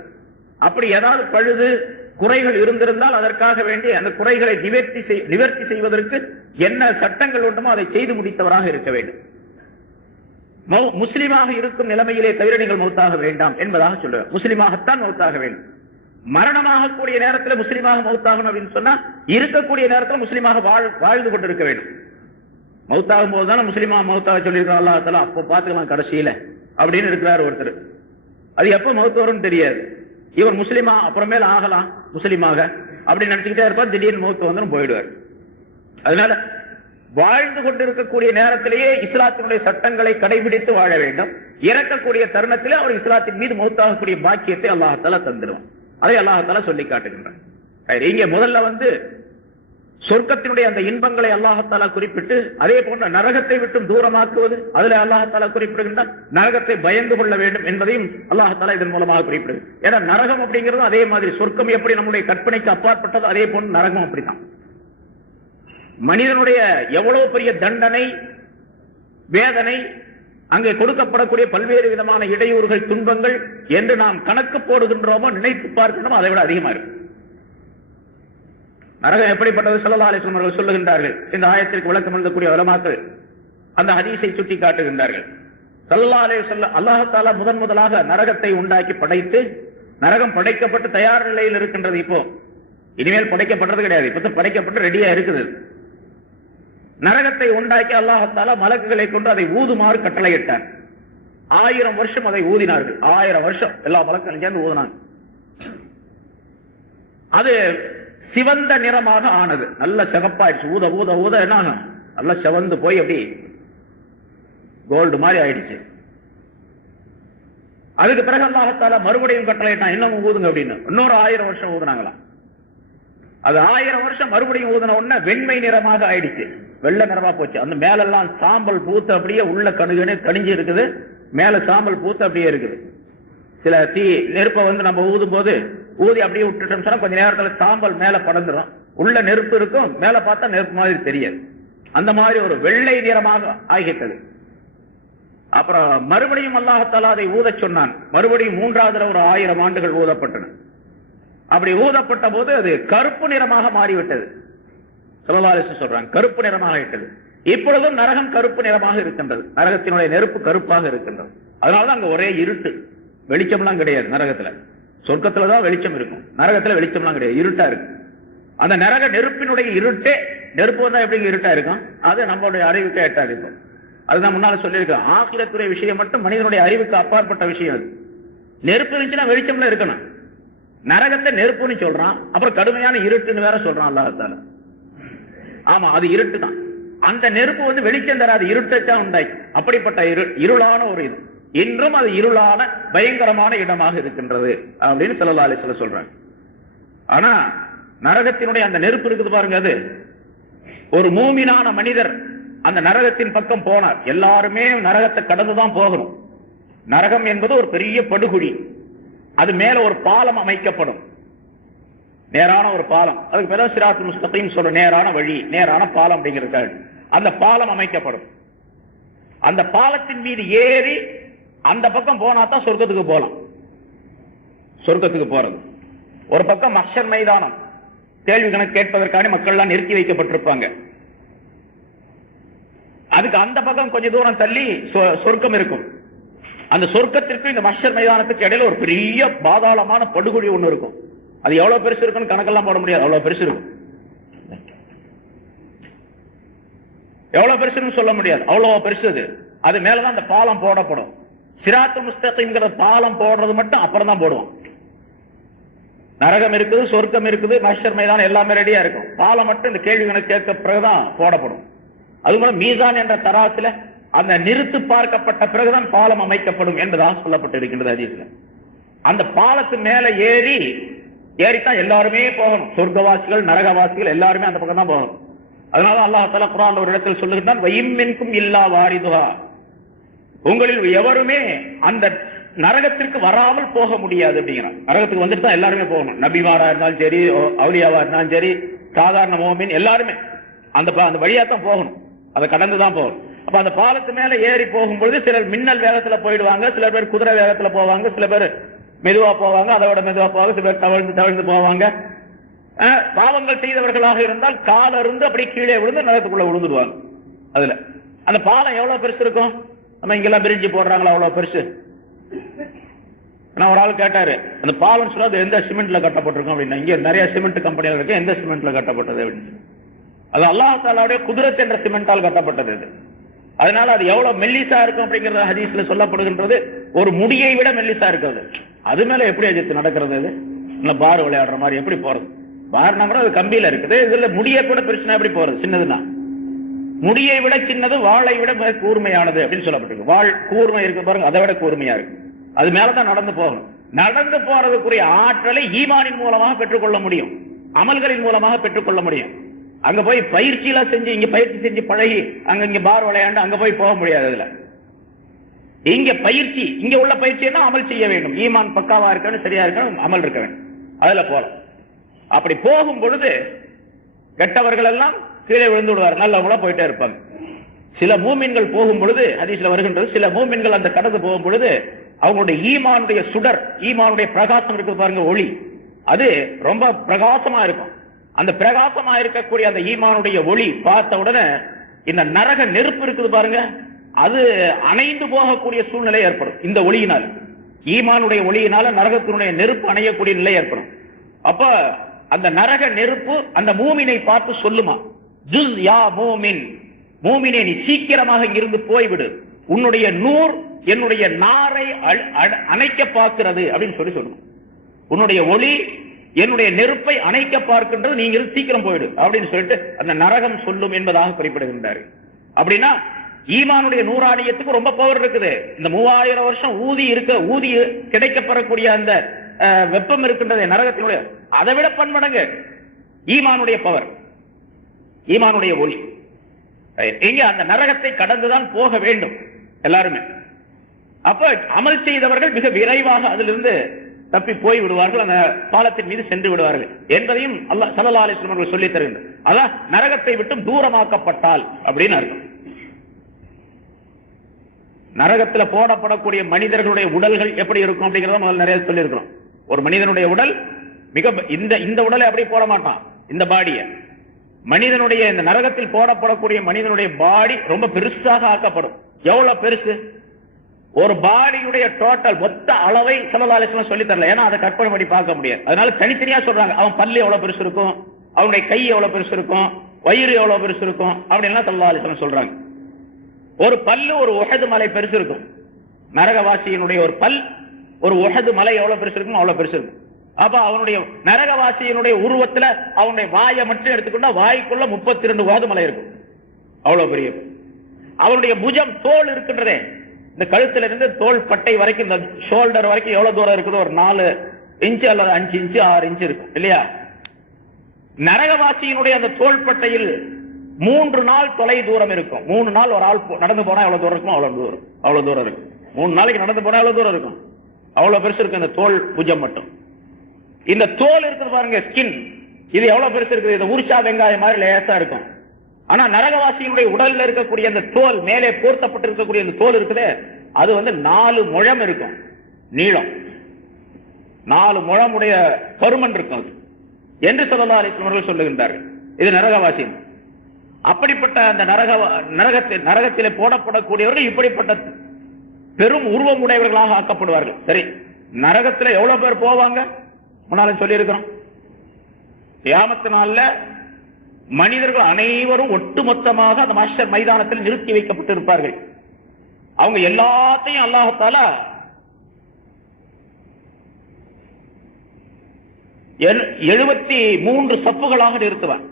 அப்படி ஏதாவது பழுது குறைகள் இருந்திருந்தால் அதற்காக வேண்டி அந்த குறைகளை நிவர்த்தி செய்வதற்கு என்ன சட்டங்கள் உண்டுமோ அதை செய்து முடித்தவராக இருக்க வேண்டும். முஸ்லிமாக இருக்கும் நிலைமையிலே தவிர நீங்கள் மௌத்தாக வேண்டாம் என்பதாக சொல்லுவார். முஸ்லிமாகத்தான் மௌத்தாக வேண்டும். மரணமாக கூடிய நேரத்தில் முஸ்லிமாக மௌத்தாகணும் அப்படின்னு சொன்னா இருக்கக்கூடிய நேரத்தில் முஸ்லிமாக வாழ்ந்து கொண்டிருக்க வேண்டும். மௌத்தாகும் போதுதானே முஸ்லிமாக மௌத்தாக சொல்லியிருக்கோம். அல்லாஹ் தஆலா அப்போ பார்த்துக்கலாம் கடைசியில அப்படின்னு இருக்கிறார் ஒருத்தர். அது எப்ப மௌத் வரும்னு தெரியாது. இவர் முஸ்லிமா அப்புறமேல ஆகலாம் முஸ்லிமாக அப்படின்னு நினைச்சுக்கிட்டே இருப்பார். திடீர்னு மௌத் வந்து போயிடுவார். அதனால வாழ்ந்து கொண்டிருக்கக்கூடிய நேரத்திலேயே இஸ்லாத்தினுடைய சட்டங்களை கடைபிடித்து வாழ வேண்டும். இறக்கக்கூடிய தருணத்திலே அவர் இஸ்லாத்தின் மீது மௌத்தாகக்கூடிய பாக்கியத்தை அல்லாஹ் தஆலா தந்துடுவான். அதை அல்லாஹ் தஆலா சொல்லி காட்டுகின்றான். இங்க முதல்ல சொர்க்கத்தினுடைய அந்த இன்பங்களை அல்லாஹ் தஆலா குறிப்பிட்டு அதே போன்ற நரகத்தை விட்டும் தூரமாக்குவது அதுல அல்லாஹ் தஆலா குறிப்பிடுகின்றான். நரகத்தை பயந்து கொள்ள வேண்டும் என்பதையும் அல்லாஹ் தஆலா இதன் மூலமாக குறிப்பிடுது. ஏன்னா நரகம் அப்படிங்கிறது அதே மாதிரி சொர்க்கம் எப்படி நம்முடைய கற்பனைக்கு அப்பாற்பட்டது அதே போன்று நரகம் அப்படித்தான். மனிதனுடைய எவ்வளவு பெரிய தண்டனை வேதனை அங்கே கொடுக்கப்படக்கூடிய பல்வேறு விதமான இடையூறுகள் துன்பங்கள் என்று நாம் கணக்கு போடுகின்றோமோ நினைத்து பார்க்கணும் அதை விட அதிகமா இருக்கு. நரகம் எப்படிப்பட்டது ஸல்லல்லாஹு அலைஹி வஸல்லம் அவர்கள் சொல்லுகின்றார்கள். இந்த ஆயத்திற்கு விளக்கம் எழுதக்கூடிய உலமாக்கள் அந்த ஹதீஸை சுட்டி காட்டுகின்றார்கள். ஸல்லல்லாஹு அலைஹி வஸல்லம் அல்லாஹ் தஆலா முதலாக நரகத்தை உண்டாக்கி படைத்து நரகம் படைக்கப்பட்டு தயார் நிலையில் இருக்கின்றது. இப்போ இனிமேல் படைக்கப்பட்டது கிடையாது, இப்ப படைக்கப்பட்டு ரெடியா இருக்குது. நரகத்தை உண்டாக்கி அல்லாஹ் தஆலா மலக்குகளை கொண்டு அதை ஊதுமாறு கட்டளையிட்டார். 1000 வருஷம் அதை ஊதினார்கள். 1000 வருஷம் எல்லா மலக்குகளும் சேர்ந்து ஊதினாங்க. அது சிவந்த நிறமாக ஆனது. நல்ல சிவப்பாயிடுச்சு. ஊத ஊத ஊத என்ன ஆகும், நல்லா சிவந்து போய் அப்படி கோல்டு மாதிரி ஆயிடுச்சு. அதுக்கு பிறகு அல்லாஹ் தஆலா மறுபடியும் கட்டளையிட்டான், இன்னமும் ஊதுங்க அப்படின்னு. இன்னொரு 1000 வருஷம் ஊதுனாங்களாம். அது 1000 வருஷம் மறுபடியும் ஊதின உடனே வெண்மை நிறமாக ஆயிடுச்சு, வெள்ளை நிறமா போச்சு. அந்த மேலெல்லாம் சாம்பல் பூத்து அப்படியே உள்ள கணிஞ்சு இருக்குது, மேல சாம்பல் பூத்து அப்படியே இருக்குது. சில தீ நெருப்பை நம்ம ஊதும் போது ஊதி அப்படியே விட்டுட்டோம் சொன்னா கொஞ்ச நேரத்துல சாம்பல் மேல படந்துடும், உள்ள நெருப்பு இருக்கும், மேல பார்த்தா நெருப்பு மாதிரி தெரியாது. அந்த மாதிரி ஒரு வெள்ளை நிறமாக ஆகிட்டது. அப்புறம் மறுபடியும் அல்லாஹ் தஆலா அதை ஊதச் சொன்னான். மறுபடியும் 3வது தடவை ஒரு 1000 ஆண்டுகள் ஊதப்பட்டன. அப்படி ஊதப்பட்ட போது அது கருப்பு நிறமாக மாறிவிட்டது. ஸல்லல்லாஹு அலைஹி வஸல்லம் சொல்றாங்க கருப்பு நிறமாக ஆகிட்டது. இப்பொழுதும் நரகம் கருப்பு நிறமாக இருக்கின்றது. நரகத்தினுடைய நெருப்பு கருப்பாக இருக்கின்றது. அதனாலதான் அங்க ஒரே இருட்டு, வெளிச்சம்லாம் கிடையாது. நரகத்துல சொர்க்கத்துலதான் வெளிச்சம் இருக்கும், நரகத்துல வெளிச்சம்லாம் கிடையாது, இருட்டா இருக்கு. அந்த நரக நெருப்பினுடைய இருட்டே, நெருப்பு வந்தா எப்படி இருட்டா இருக்கும், அது நம்மளுடைய அறிவுக்கு எட்டாது. இருக்கும் அதுதான் முன்னால சொல்லியிருக்கோம். ஆகிரத்துடைய விஷயம் மட்டும் மனிதனுடைய அறிவுக்கு அப்பாற்பட்ட விஷயம். அது நெருப்பு இருந்துச்சுன்னா வெளிச்சம்ல இருக்கணும். நரகத்தை நெருப்புன்னு சொல்றான், அப்புறம் கடுமையான இருட்டுன்னு வேற சொல்றான் அல்லாஹ் தஆலா. ஆமா, அது இருட்டு தான். அந்த நெருப்பு வெளிச்சம் தராது, இருட்டத்தான் உண்டாக்கி. அப்படிப்பட்ட இருளான ஒரு இது இன்றும் அது இருளான பயங்கரமான இடமாக இருக்கின்றது அப்படின்னு ஸல்லல்லாஹு அலைஹி வஸல்லம் சொல்றாங்க. ஆனா நரகத்தினுடைய அந்த நெருப்பு இருக்குது பாருங்க, அது ஒரு மூமினான மனிதர் அந்த நரகத்தின் பக்கம் போனார். எல்லாருமே நரகத்தை கடந்துதான் போகணும். நரகம் என்பது ஒரு பெரிய படுகுழி. அது மேல ஒரு பாலம் அமைக்கப்படும், நேரான ஒரு பாலம். அதுக்கு பிறகு சிராத்துல் முஸ்தகீம் சொல்ற நேரான வழி, நேரான பாலம் அப்படிங்கிறது. அந்த பாலம் அமைக்கப்படும். அந்த பாலத்தின் மீது ஏறி அந்த பக்கம் போனா தான் சொர்க்கத்துக்கு போலாம். சொர்க்கத்துக்கு போறது ஒரு பக்கம் மஹ்ஷர் மைதானம், கேள்வி கணக்கு கேட்பதற்கான மக்கள் எல்லாம் நிறுத்தி வைக்கப்பட்டிருப்பாங்க. அதுக்கு அந்த பக்கம் கொஞ்சம் தூரம் தள்ளி சொர்க்கம் இருக்கும். அந்த சொர்க்கத்திற்கு இந்த மஹ்ஷர் மைதானத்துக்கு இடையில ஒரு பெரிய பாதாளமான படுகொழி ஒண்ணு இருக்கும். அது எவ்வளவு பெருசு இருக்குன்னு கணக்கெல்லாம் போட முடியாது, அவ்வளவு பெருசு இருக்கும். எவ்வளவு பெருசுன்னு சொல்ல முடியாது, அவ்வளவு பெருசு அது. அது மேலதான் அந்த பாலம் போடப்படும். சிராத்துல் முஸ்தகீம்ங்கிற பாலம் போடுறது மட்டும் அப்புறம் தான் போடுவோம். நரகம் இருக்குது, சொர்க்கம் இருக்குது, மஹ்ஷர் மைதானம் எல்லாமே ரெடியா இருக்கும். பாலம் மட்டும் இந்த கேள்விகளை கேட்க பிறகுதான் போடப்படும். அது போல மீசான் என்ற தராசுல அந்த நிறுத்து பார்க்கப்பட்ட பிறகுதான் பாலம் அமைக்கப்படும் என்பதாக சொல்லப்பட்டிருக்கின்றது ஹதீஸ்ல. அந்த பாலத்து மேல ஏறித்தான் எல்லாருமே போகணும். சொர்க்கவாசிகள் நரகவாசிகள் எல்லாருமே அந்த பக்கம் தான் போகணும். அதனால அல்லாஹ் தஆலா குர்ஆன்ல ஒரு இடத்தில் சொல்லுகிறான், வயிம்மின்கும் இல்லா வாரிதுஹா, உங்களில் எவருமே அந்த நரகத்திற்கு வராமல் போக முடியாது அப்படிங்கிறான். நரகத்துக்கு வந்துட்டு தான் எல்லாருமே போகணும். நபிமாரா இருந்தாலும் சரி, அவுலியாவா இருந்தாலும் சரி, சாதாரண மோமின் எல்லாருமே அந்த வழியா தான் போகணும், அதை கடந்துதான் போகணும். அப்ப அந்த பாலத்து மேல ஏறி போகும்பொழுது சிலர் மின்னல் வேகத்துல போயிடுவாங்க, சில பேர் குதிரை வேகத்துல போவாங்க, சில பேர் மெதுவா போவாங்க, அதோட மெதுவா போவாங்க, சில பேர் தவழ்ந்து போவாங்க. பாவங்கள் செய்தவர்களாக இருந்தால் கால இருந்து அப்படி கீழே விழுந்து நரகத்துக்குள்ள விழுந்துடுவாங்க. அதுல அந்த பாலம் எவ்வளவு பெருசு இருக்கும், நம்ம இங்கெல்லாம் பிரிஞ்சு போடுறாங்களா அவ்வளவு பெருசு. நான் ஒரு ஆள் கேட்டாரு, அந்த பாலம் சொல்லாது எந்த சிமெண்ட்ல கட்டப்பட்டிருக்கும் அப்படின்னா, இங்க நிறைய சிமெண்ட் கம்பெனிகள் இருக்கு, எந்த சிமெண்ட்ல கட்டப்பட்டது அப்படின்னு. அது அல்லாஹ் தஆலாவுடைய குத்ரத் என்ற சிமெண்டால் கட்டப்பட்டது. அதனால அது எவ்வளவு மெல்லிசா இருக்கும் அப்படிங்கறது ஹதீஸ்ல சொல்லப்படுகின்றது. ஒரு முடியை விட மெல்லிசா இருக்கிறது. அது மேல எப்படி அஜித்து நடக்கிறது? இது இல்ல பார் விளையாடுற மாதிரி எப்படி போறது? பார்னா கூட அது கம்பியில இருக்குது, இதுல முடிய கூட பிரச்சனை எப்படி போறது? சின்னதுன்னா முடியை விட சின்னது, வாளை விட கூர்மையானது அப்படின்னு சொல்லப்பட்டிருக்கு. வாள் கூர்மை இருக்கு பாருங்க, அதை விட கூர்மையா இருக்கு. அது மேலதான் நடந்து போகணும். நடந்து போறதுக்குரிய ஆற்றலை ஈமானின் மூலமாக பெற்றுக்கொள்ள முடியும், அமல்களின் மூலமாக பெற்றுக்கொள்ள முடியும். அங்க போய் பயிற்சி எல்லாம் செஞ்சு, இங்க பயிற்சி செஞ்சு பழகி இங்க பார் விளையாண்டு அங்க போய் போக முடியாது. அதுல இங்க பயிற்சி, இங்க உள்ள பயிற்சியை அமல் செய்ய வேண்டும். ஈமான் பக்காவா இருக்கணும், சரியா இருக்கணும், அமல் இருக்க வேண்டும், அதுல போலாம். அப்படி போகும் பொழுது கெட்டவர்கள் எல்லாம் கீழே விழுந்து விடுவார், நல்லவங்களா போயிட்டே இருப்பாங்க. சில மூமின்கள் போகும் பொழுது ஹதீஸ்ல வருகின்றது, சில மூமின்கள் அந்த கடந்து போகும் பொழுது அவங்களுடைய ஈமானுடைய சுடர், ஈமானுடைய பிரகாசம் இருக்கு பாருங்க, ஒளி, அது ரொம்ப பிரகாசமா இருக்கும். அந்த பிரகாசமா இருக்கக்கூடிய அந்த ஈமானுடைய ஒளி பார்த்த உடனே இந்த நரக நெருப்பு இருக்குது பாருங்க, அது அணைந்து போகக்கூடிய சூழ்நிலை ஏற்படும். இந்த ஒளியினால், ஈமானுடைய ஒளியினால நரகத்தினுடைய நெருப்பு அணையக்கூடிய நிலை ஏற்படும். அப்ப அந்த நரக நெருப்பு அந்த மூமினை பார்த்து சொல்லுமா, ஜுஸ் யா மூமின், மூமினே நீ சீக்கிரமாக இருந்து போய்விடு, உன்னுடைய நூர் என்னுடைய நாரை அணைக்க பார்க்கிறது அப்படின்னு சொல்லுமா. உன்னுடைய ஒளி என்னுடைய நெருப்பை அணைக்க பார்க்கின்றது, நீங்க சீக்கிரம் போயிடு அப்படின்னு சொல்லிட்டு அந்த நரகம் சொல்லும் என்பதாக குறிப்பிடுகின்றார். அப்படின்னா ஈமானுடைய நூறாணியத்துக்கு ரொம்ப பவர் இருக்குது. இந்த 3000 வருஷம் ஊதி கிடைக்கப்பெறக்கூடிய அந்த வெப்பம் இருக்கின்றது நரகத்தினுடைய, அதை விட பன்மடங்கு ஈமானுடைய பவர், ஈமானுடைய ஒளி. எங்க அந்த நரகத்தை கடந்துதான் போக வேண்டும் எல்லாருமே. அப்ப அமல் செய்தவர்கள் மிக விரைவாக அதிலிருந்து தப்பி போய் விடுவார்கள், அந்த பாலத்தின் மீது சென்று விடுவார்கள் என்பதையும் அல்லாஹ் ஸல்லல்லாஹு அலைஹி வஸல்லம் சொல்லி தருகின்றார். அதான் நரகத்தை விட்டு தூரமாக்கப்பட்டால் அப்படின்னு அர்த்தம். நரகத்தில் போடப்படக்கூடிய மனிதர்களுடைய உடல்கள் எப்படி இருக்கும் அப்படிங்கறத முதல்ல நிறைய சொல்லி இருக்கிறோம். ஒரு மனிதனுடைய உடல் மிக இந்த உடலை அப்படி போட மாட்டான், இந்த பாடிய மனிதனுடைய இந்த நரகத்தில் போடப்படக்கூடிய மனிதனுடைய பாடி ரொம்ப பெருசாக ஆக்கப்படும். எவ்வளவு பெருசு? ஒரு பாடியுடைய டோட்டல் மொத்த அளவை ஸல்லல்லாஹு அலைஹி வஸல்லம் சொல்லி தரல, ஏன்னா அதை கற்பனை பண்ணி பார்க்க முடியாது. அதனால தனித்தனியா சொல்றாங்க. அவன் பல்லு எவ்வளவு பெருசு இருக்கும், அவனுடைய கை எவ்வளவு பெருசு இருக்கும், வயிறு எவ்வளவு பெருசு இருக்கும் அப்படின்லாம் ஸல்லல்லாஹு அலைஹி வஸல்லம் சொல்றாங்க. ஒரு பல்லு ஒரு உஹது மலை பெருசு இருக்கும். நரகவாசியினுடைய ஒரு பல் ஒரு உஹது மலை எவ்வளவு பெருசு இருக்கும் அவ்வளவு பெருசு இருக்கும். அப்ப அவனுடைய நரகவாசியினுடைய உருவத்துல அவனுடைய வாயை மட்டும் எடுத்துக்கொண்டா வாய்க்குள்ள 32 உஹது மலை இருக்கும், அவ்வளவு பெரிய. அவனுடைய புஜம், தோல் இருக்கின்றதே, இந்த கழுத்துல இருந்து தோல் பட்டை வரைக்கும், இந்த ஷோல்டர் வரைக்கும் எவ்வளவு தூரம் இருக்குது? ஒரு 4 இன்ச்சு அல்லது 5 இன்ச்சு 6 இன்ச்சு இருக்கும் இல்லையா? நரகவாசியினுடைய அந்த தோல் பட்டையில் 3 நாள் தொலை தூரம் இருக்கும். 3 நாள் ஒரு ஆள் நடந்து போனா எவ்வளவு தூரம் இருக்கும்? அவ்வளவு தூரம் இருக்கும். 3 நாளைக்கு நடந்து போனா எவ்வளவு தூரம் இருக்கும்? அவ்வளவு பெருசு இருக்கு இந்த தோல் புஜம் மட்டும். இந்த தோல் இருக்குது பாருங்க, ஸ்கின், இது எவ்வளவு பெருசு இருக்குது? இது உரிச்சா வெங்காயம் மாதிரி லேசா இருக்கும். ஆனா நரகவாசியினுடைய உடல்ல இருக்கக்கூடிய அந்த தோல், மேலே போர்த்தப்பட்டு இருக்கக்கூடிய அந்த தோல் இருக்குதே, அது 4 முழம் இருக்கும் நீளம், 4 முழமுடைய பருமன் இருக்கும் அது என்று ஸல்லல்லாஹு அலைஹி வஸல்லம் அவர்கள் சொல்லுகின்றார்கள். இது நரகவாசி. அப்படிப்பட்ட அந்த நரகத்திலே போடப்படக்கூடியவர்கள் இப்படிப்பட்ட பெரும் உருவம் உடையவர்களாக ஆக்கப்படுவார்கள். சரி, நரகத்தில் எவ்வளவு பேர் போவாங்க முன்னால சொல்லி இருக்கிறோம். கியாமத் நாள்ல மனிதர்கள் அனைவரும் ஒட்டுமொத்தமாக அந்த மஹ்ஷர் மைதானத்தில் நிறுத்தி வைக்கப்பட்டிருப்பார்கள். அவங்க எல்லாத்தையும் அல்லாஹ் தஆலா 73 சப்புகளாக நிறுத்துவான்.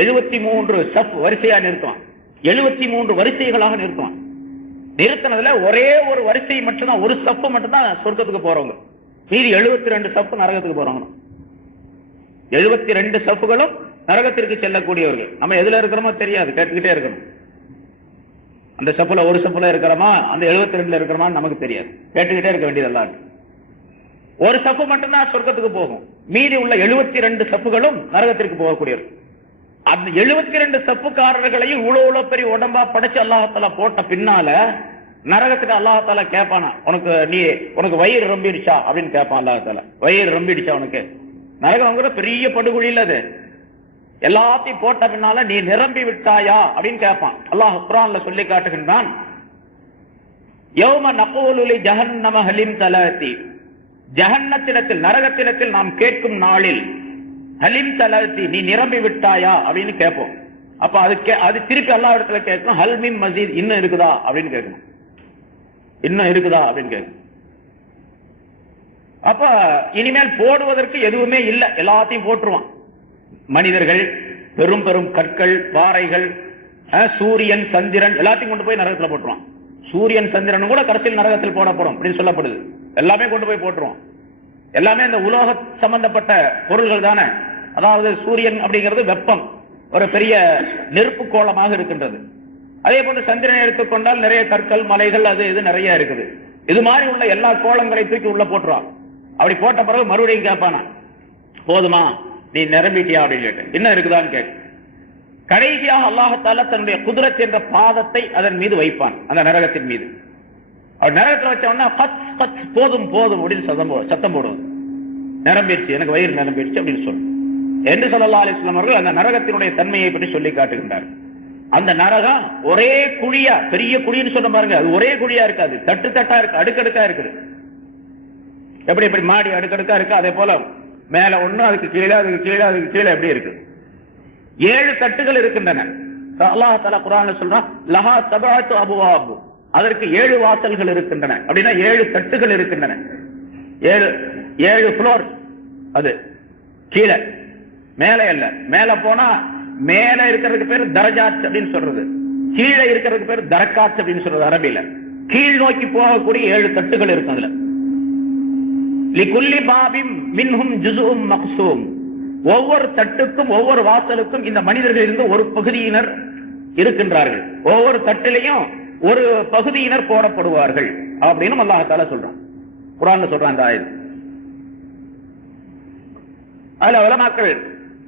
73 சப் வரிசையா நிறுத்துவான். 73 வரிசைகளாக நிறுத்துவான். நிறுத்தினதுல ஒரே ஒரு வரிசை மட்டும்தான், ஒரு சப்பு மட்டும்தான் சொர்க்கத்துக்கு போறவங்க. மீதி 72 சப்பு நரகத்துக்கு போறவங்க. 72 சப்புகளும் நரகத்திற்கு செல்லக்கூடியவர்கள். நம்ம எதுல இருக்கிறோமோ தெரியாது, கேட்டுக்கிட்டே இருக்கணும். அந்த சப்புல ஒரு சப்புல இருக்கிறோமா, அந்த 72ல இருக்கிறோமா நமக்கு தெரியாது, கேட்டுக்கிட்டே இருக்க வேண்டியதெல்லாம். ஒரு சப்பு மட்டும்தான் சொர்க்கத்துக்கு போகும். மீதி உள்ள 72 சப்புகளும் நரகத்திற்கு போகக்கூடியவர்கள். அந்த 72 சப்புக்காரர்களையும் இவ்வளவு பெரிய உடம்பா படைச்சு அல்லாஹ் தஆலா போட்ட பின்னால நரகத்துக்கு அல்லாஹ் தஆலா கேட்பானா, உனக்கு வயிறு ரொம்பிடுச்சா அப்படின்னு கேட்பான் அல்லாஹ் தஆலா. வயிறு ரொம்பிடுச்சா உனக்கு? நரகம்ங்கிற பெரிய படுகொழியில் அது. எல்லாத்தையும் போட்ட பின்னால நீ நிரம்பி விட்டாயா அப்படின்னு கேட்பான். அல்லாஹ் குர்ஆன்ல சொல்லி காட்டுகின்றான், யௌம நகூலு லி ஜஹன்னம ஹலிம் தலதி, ஜஹன்னத்தினத்தில் நரகத்தினத்தில் நாம் கேட்கும் நாளில் ஹலிம் தலதி, நீ நிரம்பி விட்டாயா அப்படின்னு கேட்போம். அப்ப அது திருப்பி அல்லாஹ் இடத்துல கேட்கணும், ஹல் மின் மஸீத், இன்னும் இருக்குதா அப்படின்னு கேட்கணும். இன்னும் இருக்குதா அப்படின்னு கேட்கணும். அப்ப இனிமேல் போடுவதற்கு எதுவுமே இல்லை, எல்லாத்தையும் போட்டுருவான். மனிதர்கள், பெரும் பெரும் கற்கள், பாறைகள், சூரியன், சந்திரன் எல்லாத்தையும் கொண்டு போய் நரகத்தில் போட்டுருவான். சூரியன் சந்திரன் கூட கடைசியில் நரகத்தில் போடப்படும் அப்படின்னு சொல்லப்படுது. எல்லாமே கொண்டு போய் போட்டுருவான். எல்லாமே இந்த உலோக சம்பந்தப்பட்ட பொருள்கள் தானே. அதாவது சூரியன் அப்படிங்கிறது வெப்பம், ஒரு பெரிய நெருப்பு கோலமாக இருக்கின்றது. அதே போன்று சந்திரனை எடுத்துக்கொண்டால் நிறைய கற்கள், மலைகள், அது இது நிறைய இருக்குது. இது மாதிரி உள்ள எல்லா கோலங்களையும் தூக்கி உள்ள போட்டுருவான். அப்படி போட்ட பிறகு மறுபடியும் கேட்பானா, போதுமா நீ நிரம்பிட்டியா அப்படின்னு கேட்டு, என்ன இருக்குதான்னு கேட்க. கடைசியாக அல்லாஹ் தஆலா தன்னுடைய குத்ரத் என்ற பாதத்தை அதன் மீது வைப்பான், அந்த நரகத்தின் மீது. அவர் நரகத்தில் வச்சோம்னா போதும் போதும் அப்படின்னு சத்தம் போடுவது. நிரம்பிடுச்சு, எனக்கு வயிறு நிரம்பிடுச்சு அப்படின்னு சொல்லு என்று ஸல்லல்லாஹு அலைஹி வஸல்லம் அவர்கள் அந்த நரகத்தினுடைய தன்மையை பற்றி சொல்லி காட்டுகின்றார். அந்த நரகம் ஒரே குழியா, பெரிய குழின்னு சொன்ன பாருங்க, அது ஒரே குழியா இருக்காது, தட்டு தட்டா இருக்கு, அடுக்கடுக்கா இருக்குது. எப்படி எப்படி மாடி அடுக்கடுக்கா இருக்கு, அதே போல மேல ஒண்ணு, அதுக்கு கீழே, அதுக்கு கீழே, அதுக்கு கீழே எப்படி இருக்கு. 7 தட்டுகள் இருக்கின்றன. அல்லாஹ் தஆலா குர்ஆன்ல சொல்றான், லஹா சபஅத்து அபுவாப், அதற்கு 7 வாசல்கள் இருக்கின்றன. அப்படின்னா 7 தட்டுகள் இருக்கின்றன. 7 ஃப்ளோர். அது கீழே, மேலே அல்ல. மேல போனா மேல இருக்கிறதுக்கு பேரு தரஜாத் அப்படின்னு சொல்றது, கீழே இருக்கிறதுக்கு பேரு தரக்காத் அப்படின்னு சொல்றது அரபியில. கீழ் நோக்கி போகக்கூடிய 7 தட்டுகள் இருக்கு. அதுல லிகுல்லி பாபின் மின்ஹும் ஜுஸும் மக்ஸூம், ஒவ்வொரு தட்டுக்கும் ஒவ்வொரு வாசலுக்கும் இந்த மனிதர்கள் இருந்து ஒரு பகுதியினர் இருக்கின்றார்கள். ஒவ்வொரு தட்டிலையும் ஒரு பகுதியினர் போடப்படுவார்கள் அப்படின்னு அல்லாஹ் தஆலா சொல்றான், குர்ஆன்ல சொல்றான் அந்த ஆயத். அதுல உலமாக்கள்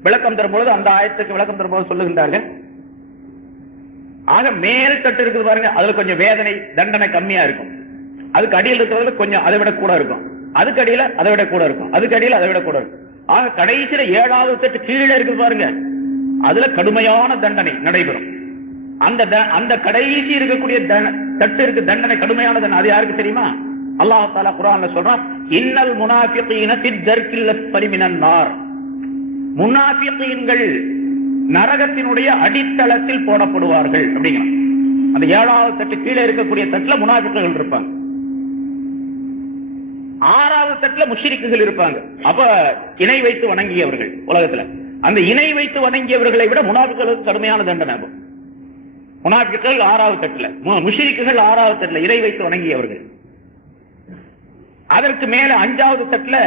விளக்கம் தரும்பொழுது, அந்த ஆயத்துக்கு விளக்கம் தரும்போது சொல்லுகின்றார்கள், ஆக மேல் தட்டு இருக்குது பாருங்க, அதுல கொஞ்சம் வேதனை தண்டனை கம்மியா இருக்கும். அதுக்கு அடியில் இருக்கிறதுல கொஞ்சம் அதை விட கூட இருக்கும், அதுக்கு அடியில அதை விட கூட இருக்கும், அதுக்கு அடியில் அதை விட கூட இருக்கும். ஆக கடைசியில 7வது தட்டு கீழே இருக்கு பாருங்க, அதுல கடுமையான தண்டனை நடைபெறும். அந்த கடைசி இருக்கக்கூடிய தட்டு இருக்கு தண்டனை, கடுமையான தண்டனை. அது யாருக்கு தெரியுமா? அல்லாஹ் தஆலா குர்ஆன்ல சொல்றான், இன்னல் முனாஃபிகீன ஃபி தர்கில் அஸ்ஃபலி மினன் நார், முனாஃபிகீன்கள் நரகத்தினுடைய அடித்தளத்தில் போடப்படுவார்கள் அப்படிங்கிறான். அந்த 7வது தட்டு கீழே இருக்கக்கூடிய தட்டுல முனாஃபிக்குகள் இருப்பாங்க, 6வது தட்டுல முஷ்ரிக்குகள் இருப்பாங்க. அப்ப இணை வைத்து வணங்கியவர்கள் உலகத்துல, அந்த இணை வைத்து வணங்கியவர்களை விட முனாஃபிக்குகளுக்கு கடுமையான தண்டனை. முனாஃபிக்குகள் 6வது தட்டுல, முஷ்ரிக்குகள் 6வது தட்டுல, இணை வைத்து வணங்கியவர்கள். அதற்கு மேல 5வது தட்டுல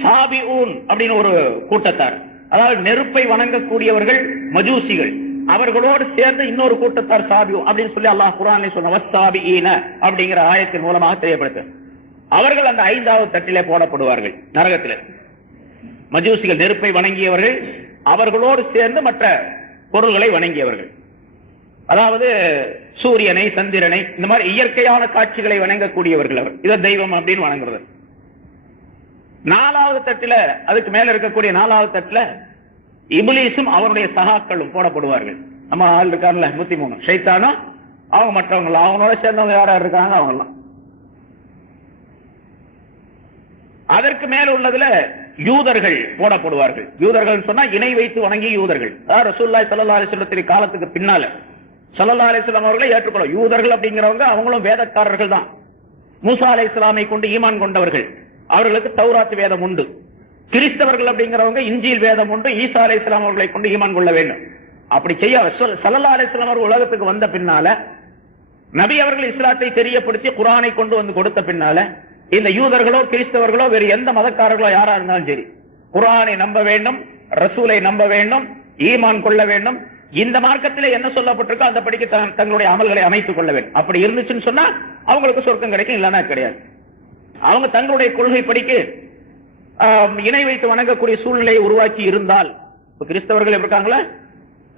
சாபிஊன் அப்படின்னு ஒரு கூட்டத்தார், அதாவது நெருப்பை வணங்கக்கூடியவர்கள் மஜூசிகள், அவர்களோடு சேர்ந்து இன்னொரு கூட்டத்தார் சாபியூன் அப்படின்னு சொல்லி அல்லாஹ் குர்ஆனில் சொன்ன வஸ்ஸாபிஈன அப்படிங்கிற ஆயத்தின் மூலமாக தெரியப்படுத்த, அவர்கள் அந்த 5வது தட்டிலே போடப்படுவார்கள் நரகத்தில். மஜூசிகள் நெருப்பை வணங்கியவர்கள், அவர்களோடு சேர்ந்து மற்ற பொருள்களை வணங்கியவர்கள், அதாவது சூரியனை, சந்திரனை, இந்த மாதிரி இயற்கையான காட்சிகளை வணங்கக்கூடியவர்கள். அவர் இதை தெய்வம் அப்படின்னு வணங்குறது. 4வது தட்டுல, அதுக்கு மேல இருக்கக்கூடிய 4வது தட்டுல இப்லீஸும் அவருடைய சகாக்களும் போடப்படுவார்கள். நம்ம ஆள் இருக்காருல்ல 103 ஷைத்தானும் அவங்க மற்றவங்க, அவங்களோட சேர்ந்தவங்க யாரா இருக்காங்க அவங்கலாம். அதற்கு மேல உள்ளதுல யூதர்கள் போடப்படுவார்கள். யூதர்கள் சொன்னா இணை வைத்து வணங்கிய யூதர்கள். ரசூலுல்லாஹி ஸல்லல்லாஹு அலைஹி வஸல்லம் காலத்துக்கு பின்னால ஸல்லல்லாஹு அலைஹி வஸல்லம் அவர்களை ஏற்றுக்கொள்ள யூதர்கள் அப்படிங்கிறவங்க அவங்களும் வேதக்காரர்கள் தான். மூசா அலைஹிஸ்ஸலாமை கொண்டு ஈமான் கொண்டவர்கள். அவர்களுக்கு தௌராத் வேதம் உண்டு. கிறிஸ்தவர்கள் அப்படிங்கிறவங்க இன்ஜீல் வேதம் உண்டு. ஈசா அலைஹிஸ்ஸலாம் அவர்களை கொண்டு ஈமான் கொள்ள வேண்டும். அப்படி செய்ய ஸல்லல்லாஹு அலைஹி வஸல்லம் அவர்கள் உலகத்துக்கு வந்த பின்னால நபி அவர்கள் இஸ்லாத்தை தெரியப்படுத்தி குர்ஆனை கொண்டு வந்து கொடுத்த பின்னால இந்த யூதர்களோ கிறிஸ்தவர்களோ வேறு எந்த மதக்காரர்களோ யாரா இருந்தாலும் சரி குர்ஆனை நம்ப வேண்டும், ரசூலை நம்ப வேண்டும், ஈமான் கொள்ள வேண்டும். இந்த மார்க்கத்திலே என்ன சொல்லப்பட்டிருக்கோ அந்த படிக்க தங்களுடைய அமல்களை அமைத்துக் கொள்ள வேண்டும். அப்படி இருந்துச்சுன்னு சொன்னா அவங்களுக்கு சொர்க்கம் கிடைக்கும், இல்லைன்னா கிடையாது. அவங்க தங்களுடைய கொள்கை படிக்க இணை வைத்து வணங்கக்கூடிய சூழ்நிலையை உருவாக்கி இருந்தால், கிறிஸ்தவர்கள் இருக்காங்களா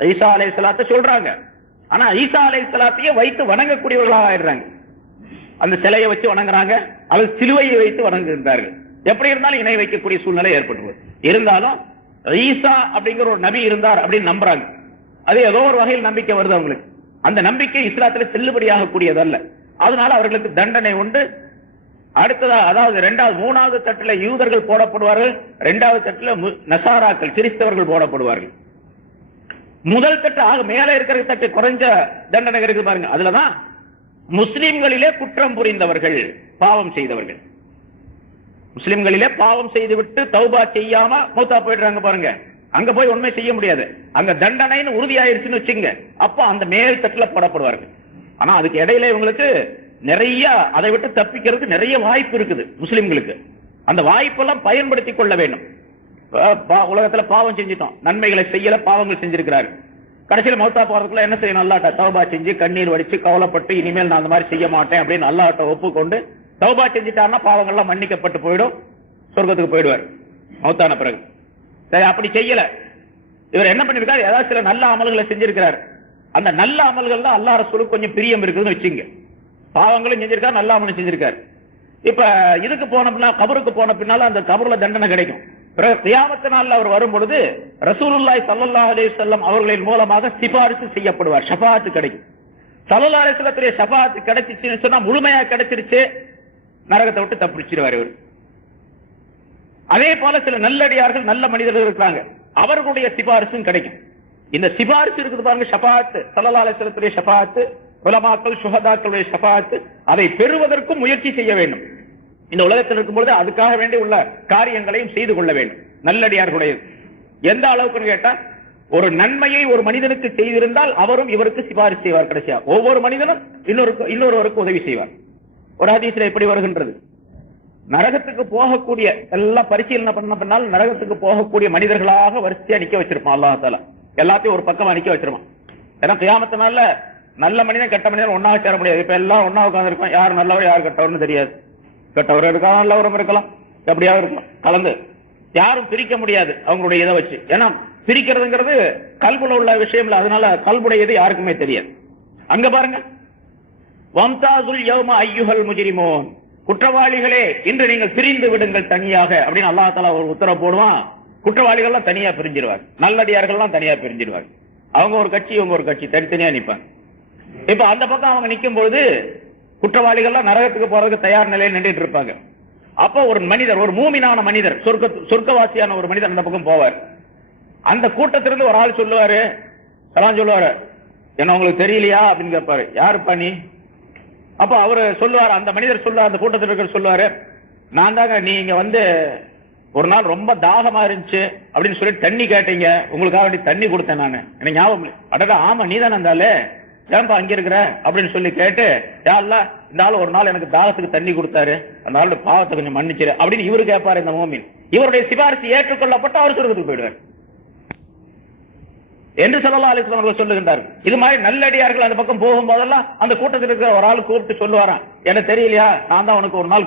ஈசா அலைஹிஸ்ஸலாத்தை சொல்றாங்க, ஆனா ஈசா அலைஹிஸ்ஸலாத்தையே வைத்து வணங்கக்கூடியவர்களாக ஆயிடுறாங்க. அந்த சிலையை வச்சு வணங்குறாங்க அல்லது சிலுவையை வைத்து வணங்குகின்றார்கள். எப்படி இருந்தாலும் இணை வைக்கக்கூடிய சூழ்நிலை ஏற்பட்டு இருந்தாலும் ஈசா அப்படிங்கிற ஒரு நபி இருந்தார் அப்படின்னு நம்புறாங்க. அது ஏதோ ஒரு வகையில் நம்பிக்கை வருது அவங்களுக்கு. அந்த நம்பிக்கை இஸ்லாத்தில் செல்லுபடியாக கூடியதல்ல. அதனால அவர்களுக்கு தண்டனை உண்டு. அடுத்ததா அதாவது மூணாவது தட்டுல யூதர்கள் போடப்படுவார்கள், இரண்டாவது தட்டுல நசாராக்கள் கிறிஸ்தவர்கள் போடப்படுவார்கள். முதல் தட்டு ஆக மேல இருக்கிற தட்டு குறைஞ்ச தண்டனை இருக்கு பாருங்க. அதுலதான் முஸ்லிம்களிலே குற்றம் புரிந்தவர்கள், பாவம் செய்தவர்கள். முஸ்லிம்களிலே பாவம் செய்துவிட்டு தௌபா செய்யாம மௌத்தா போயிடுறாங்க பாருங்க. அங்க போய் உண்மை செய்ய முடியாது. அங்க தண்டனைன்னு உறுதியாயிருச்சுன்னு வச்சுங்க, அப்ப அந்த மேல் தட்டுல போடப்படுவார்கள். ஆனா அதுக்கு இடையில இவங்களுக்கு நிறைய அதை விட்டு தப்பிக்கிறதுக்கு நிறைய வாய்ப்பு இருக்குது முஸ்லிம்களுக்கு. அந்த வாய்ப்பெல்லாம் பயன்படுத்திக் கொள்ள வேண்டும். உலகத்துல பாவம் செஞ்சிட்டோம், நன்மைகளை செய்யல, பாவங்கள் செஞ்சிருக்கிறாரு. கடைசியில் மௌத்தா போறதுக்குள்ள என்ன செய்யணும்? அல்லாஹ்ட்ட தௌபா செஞ்சு கண்ணீர் வடிச்சு கவலைப்பட்டு இனிமேல் நான் அந்த மாதிரி செய்ய மாட்டேன் அப்படின்னு அல்லாஹ்ட்ட ஒப்புக்கொண்டு தௌபா செஞ்சுட்டாருன்னா பாவங்கள்லாம் மன்னிக்கப்பட்டு போயிடும், சொர்க்கத்துக்கு போயிடுவார் மௌத்தான பிறகு. அப்படி செய்யல, இவர் என்ன பண்ணிருக்காரு? ஏதாவது சில நல்ல அமல்களை செஞ்சிருக்கிறார். அந்த நல்ல அமல்கள் தான் அல்லாஹ் ரசூலுக்கு கொஞ்சம் பிரியம் இருக்குதுன்னு வச்சுங்க. பாவங்களும் செஞ்சிருக்காரு, நல்ல அமலும் செஞ்சிருக்காரு. இப்ப இதுக்கு போன பின்னா, கபருக்கு போன பின்னால அந்த கபருல தண்டனை கிடைக்கும். கியாமத் நாள்ல அவர் வரும் பொழுது ரசூலுல்லாஹி ஸல்லல்லாஹு அலைஹி வஸல்லம் அவர்களின் மூலமாக சிபாரிசு செய்யப்படுவார், ஷஃபாஅத் கிடைக்கும். ஸல்லல்லாஹு அலைஹி வஸல்லத்துடைய ஷஃபாஅத் கிடைச்சிச்சுன்னு சொன்னா முழுமையா கிடைச்சிருச்சு, நரகத்தை விட்டு தப்பிச்சிடுவார் இவர். அதே போல சில நல்லடியார்கள் நல்ல மனிதர்கள் இருக்காங்க, அவர்களுடைய சிபாரிசும் கிடைக்கும். இந்த சிபாரிசு இருக்குது பாருங்க, ஷஃபாஅத், ஸல்லல்லாஹு அலைஹி வஸல்லத்துடைய ஷஃபாஅத், உலமாக்கள் ஷுஹதாக்களுடைய ஷஃபாஅத், அதை பெறுவதற்கும் முயற்சி செய்ய வேண்டும். இந்த உலகத்தில் இருக்கும்போது அதுக்காக வேண்டி உள்ள காரியங்களையும் செய்து கொள்ள வேண்டும். நல்லடியார்களுடைய எந்த அளவுக்கு கேட்டா, ஒரு நன்மையை ஒரு மனிதனுக்கு செய்திருந்தால் அவரும் இவருக்கு சிபாரிசு செய்வார். கடைசியா ஒவ்வொரு மனிதனும் இன்னொருவருக்கு உதவி செய்வார். ஒரு ஹதீஸ்ல எப்படி வருகின்றது? நரகத்துக்கு போகக்கூடிய எல்லாம் பரிசீலனை பண்ண பின்னால் நரகத்துக்கு போகக்கூடிய மனிதர்களாக வரிசையா நிக்க வச்சிருப்பான் அல்லாஹ் தஆலா. எல்லாத்தையும் ஒரு பக்கமா நிக்க வச்சிருப்பான். ஏன்னா கியாமத்தினால நல்ல மனிதன் கெட்ட மனிதன் ஒன்னாக சேர முடியாது. இப்ப எல்லாம் ஒன்னா உட்கார்ந்து இருக்கோம், யார் நல்லவர் யார் கெட்டவர்னு தெரியாது. கெட்டவர் இருக்கலாம், நல்லவரும் இருக்கலாம், எப்படியாவது இருக்கலாம், கலந்து யாரும் பிரிக்க முடியாது அவங்களுடைய இதை வச்சு. ஏன்னா பிரிக்கிறதுங்கிறது கல்புல உள்ள விஷயம் இல்ல, அதனால கல்புடையது யாருக்குமே தெரியாது. அங்க பாருங்க, வம்தாசுல் யௌம அய்யுஹல் முஜ்ரிமூன், குற்றவாளிகளே இன்று நீங்கள் பிரிந்து விடுங்கள் தனியாக அப்படின்னு அல்லாஹ் தஆலா ஒரு உத்தரவு போடுவான். குற்றவாளிகள்லாம் தனியா பிரிஞ்சிருவாங்க, நல்லடியார்கள்லாம் தனியா பிரிஞ்சிருவாங்க. அவங்க ஒரு கட்சி இவங்க ஒரு கட்சி தனித்தனியா நிப்பாங்க. இப்ப அந்த பக்கம் அவங்க நிக்கும் பொழுது குற்றவாளிகள்லாம் நரகத்துக்கு போறதுக்கு தயார் நிலையில் நின்றுட்டு இருப்பாங்க. அப்ப ஒரு மனிதர், ஒரு மூமினான மனிதர், சொர்க்கவாசியான ஒரு மனிதர் அந்த பக்கம் போவார். அந்த கூட்டத்திலிருந்து ஒரு ஆள் சொல்லுவாரு, சலாம் சொல்லுவாரு, என்ன உங்களுக்கு தெரியலையா அப்படின்னு கேட்பாரு, யாருப்பா நீ? அப்ப அவரு சொல்லுவாரு, அந்த மனிதர் சொல்லுவார், அந்த கூட்டத்தில் இருக்கிற சொல்லுவாரு, நான் தாங்க, நீங்க வந்து ஒரு நாள் ரொம்ப தாகமா இருந்துச்சு அப்படின்னு சொல்லி தண்ணி கேட்டீங்க, உங்களுக்காக வேண்டி தண்ணி கொடுத்தேன் நான், எனக்கு ஞாபகம் இல்லை. அடடா ஆமா நீ தானே இருந்தாலே, ஏன்பா அங்க இருக்கிற அப்படின்னு சொல்லி கேட்டு, யா அல்லாஹ் இந்த ஆள் ஒரு நாள் எனக்கு தாகத்துக்கு தண்ணி கொடுத்தாரு, அந்த ஆளோட பாவத்தை கொஞ்சம் மன்னிச்சிரு அப்படின்னு இவரு கேட்பாரு. இந்த மோமின் இவருடைய சிபாரிசு ஏற்றுக்கொள்ளப்பட்டு அவர் சொர்க்கத்துக்கு போயிடுவார் என்று ஸல்லல்லாஹு அலைஹி வஸல்லம் அவர்கள் சொல்லுகின்றார்கள். இது மாதிரி நல்லடியார்கள் அந்த பக்கம் போகும்போதெல்லாம் அந்த கூட்டத்தில் இருக்கிற ஒரு ஆள் கூப்பிட்டு சொல்லுவாராம், எனக்கு தெரியலையா, நான் தான் உனக்கு ஒரு நாள்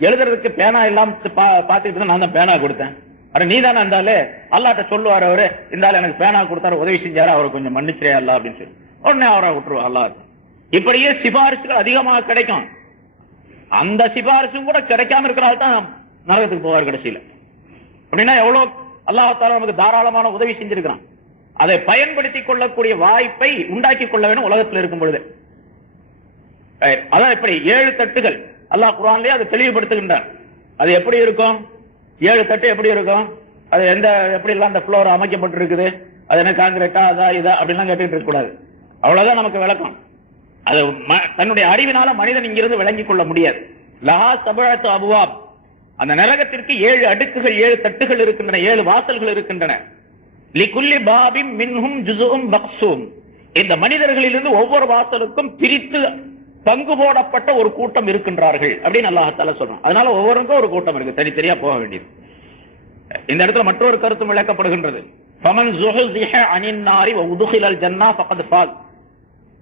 எழுதுறதுக்கு பேனா இல்லாம பாத்துக்கிட்டு நான் தான் பேனா கொடுத்தேன், அட நீ தானே இருந்தாலே, அல்லாஹ்ட்ட சொல்லுவார் அவரு, இருந்தாலும் எனக்கு பேனா கொடுத்தாரு, உதவி செஞ்சாரு, அவரை கொஞ்சம் மன்னிச்சிரே அல்லாஹ் அப்படின்னு சொல்லி உடனே அவரை விட்டுருவா அல்லாஹ். இப்படியே சிபாரிசுகள் அதிகமாக கிடைக்கும். அந்த சிபாரிசும் கூட கிடைக்காம இருக்கிறால் தான் நரகத்துக்கு போவார் கடைசியில. அப்படின்னா எவ்வளவு அல்லாஹ் தஆலா நமக்கு தாராளமான உதவி செஞ்சிருக்கிறான். அதை பயன்படுத்திக் கொள்ளக்கூடிய வாய்ப்பை உண்டாக்கி கொள்ள வேண்டும் உலகத்தில் இருக்கும் பொழுது. அதான் இப்படி 7 தட்டுகள் அல்லாஹ் குர்ஆன்லயே அதை தெளிவுபடுத்துகின்றான். அது எப்படி இருக்கும்? 7 தட்டு எப்படி இருக்கும், அது எப்படி எல்லாம் அந்த ஃப்ளோர் அமைக்கப்பட்டிருக்குது, அது என்ன காங்கிரீட்டா அதா இதா அப்படிலாம் கேட்டுட்டு இருக்க கூடாது. அவ்வளவுதான் நமக்கு விளக்கம். அது தன்னுடைய அறிவினால மனிதன் இங்கிருந்து விளங்கிக் கொள்ள முடியாது. லஹா சபஅத்து அபுவாப், அந்த நரகத்திற்கு 7 அடுக்குகள், 7 தட்டுகள் இருக்கின்றன, 7 வாசல்கள் இருக்கின்றன. லிகுல்லி பாபின் மின்ஹும் ஜுஸும் மக்ஸூம், இந்த மனிதர்களிலிருந்து ஒவ்வொரு வாசலுக்கும் பிரித்து பங்கு போடப்பட்ட ஒரு கூட்டம் இருக்கின்றார்கள் அப்படின்னு அல்லாஹ் தஆலா சொல்றான். அதனால ஒவ்வொருக்கும் ஒரு கூட்டம் இருக்கு, தனித்தனியா போக வேண்டியது. இந்த இடத்துல மற்றொரு கருத்தும் விளக்கப்படுகின்றது. ஃபமன் ஸுஹ்ஸிஹ அனின் நாரி வ உத்கிலல் ஜன்னah ஃபகத் ஃபாஸ்,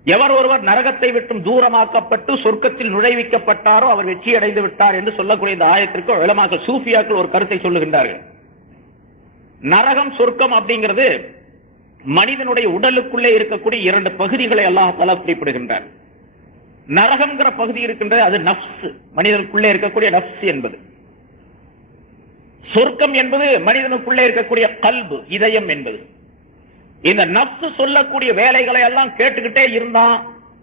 எவர் ஒருவர் நரகத்தை விட்டும் தூரமாக்கப்பட்டு சொர்க்கத்தில் நுழைவிக்கப்பட்டாரோ அவர் வெற்றி அடைந்து விட்டார் என்று சொல்லக்கூடிய இந்த ஆயத்திற்கு உலமாக்கள், சூஃபியாக்கள் ஒரு கருத்தை சொல்லுகின்றார்கள். நரகம் சொர்க்கம் அப்படிங்கிறது மனிதனுடைய உடலுக்குள்ளே இருக்கக்கூடிய 2 பகுதிகளை அல்லாஹ் தஆலா குறிப்பிடுகின்றார். நரகம்ங்கிற பகுதி இருக்கின்றது, அது நஃப்ஸ், மனிதனுக்குள்ளே இருக்கக்கூடிய நஃப்ஸ் என்பது. சொர்க்கம் என்பது மனிதனுக்குள்ளே இருக்கக்கூடிய கல்பு, இதயம் என்பது. இந்த நஃப்ஸ் சொல்லக்கூடிய வேலைகளை எல்லாம் கேட்டுக்கிட்டே இருந்தா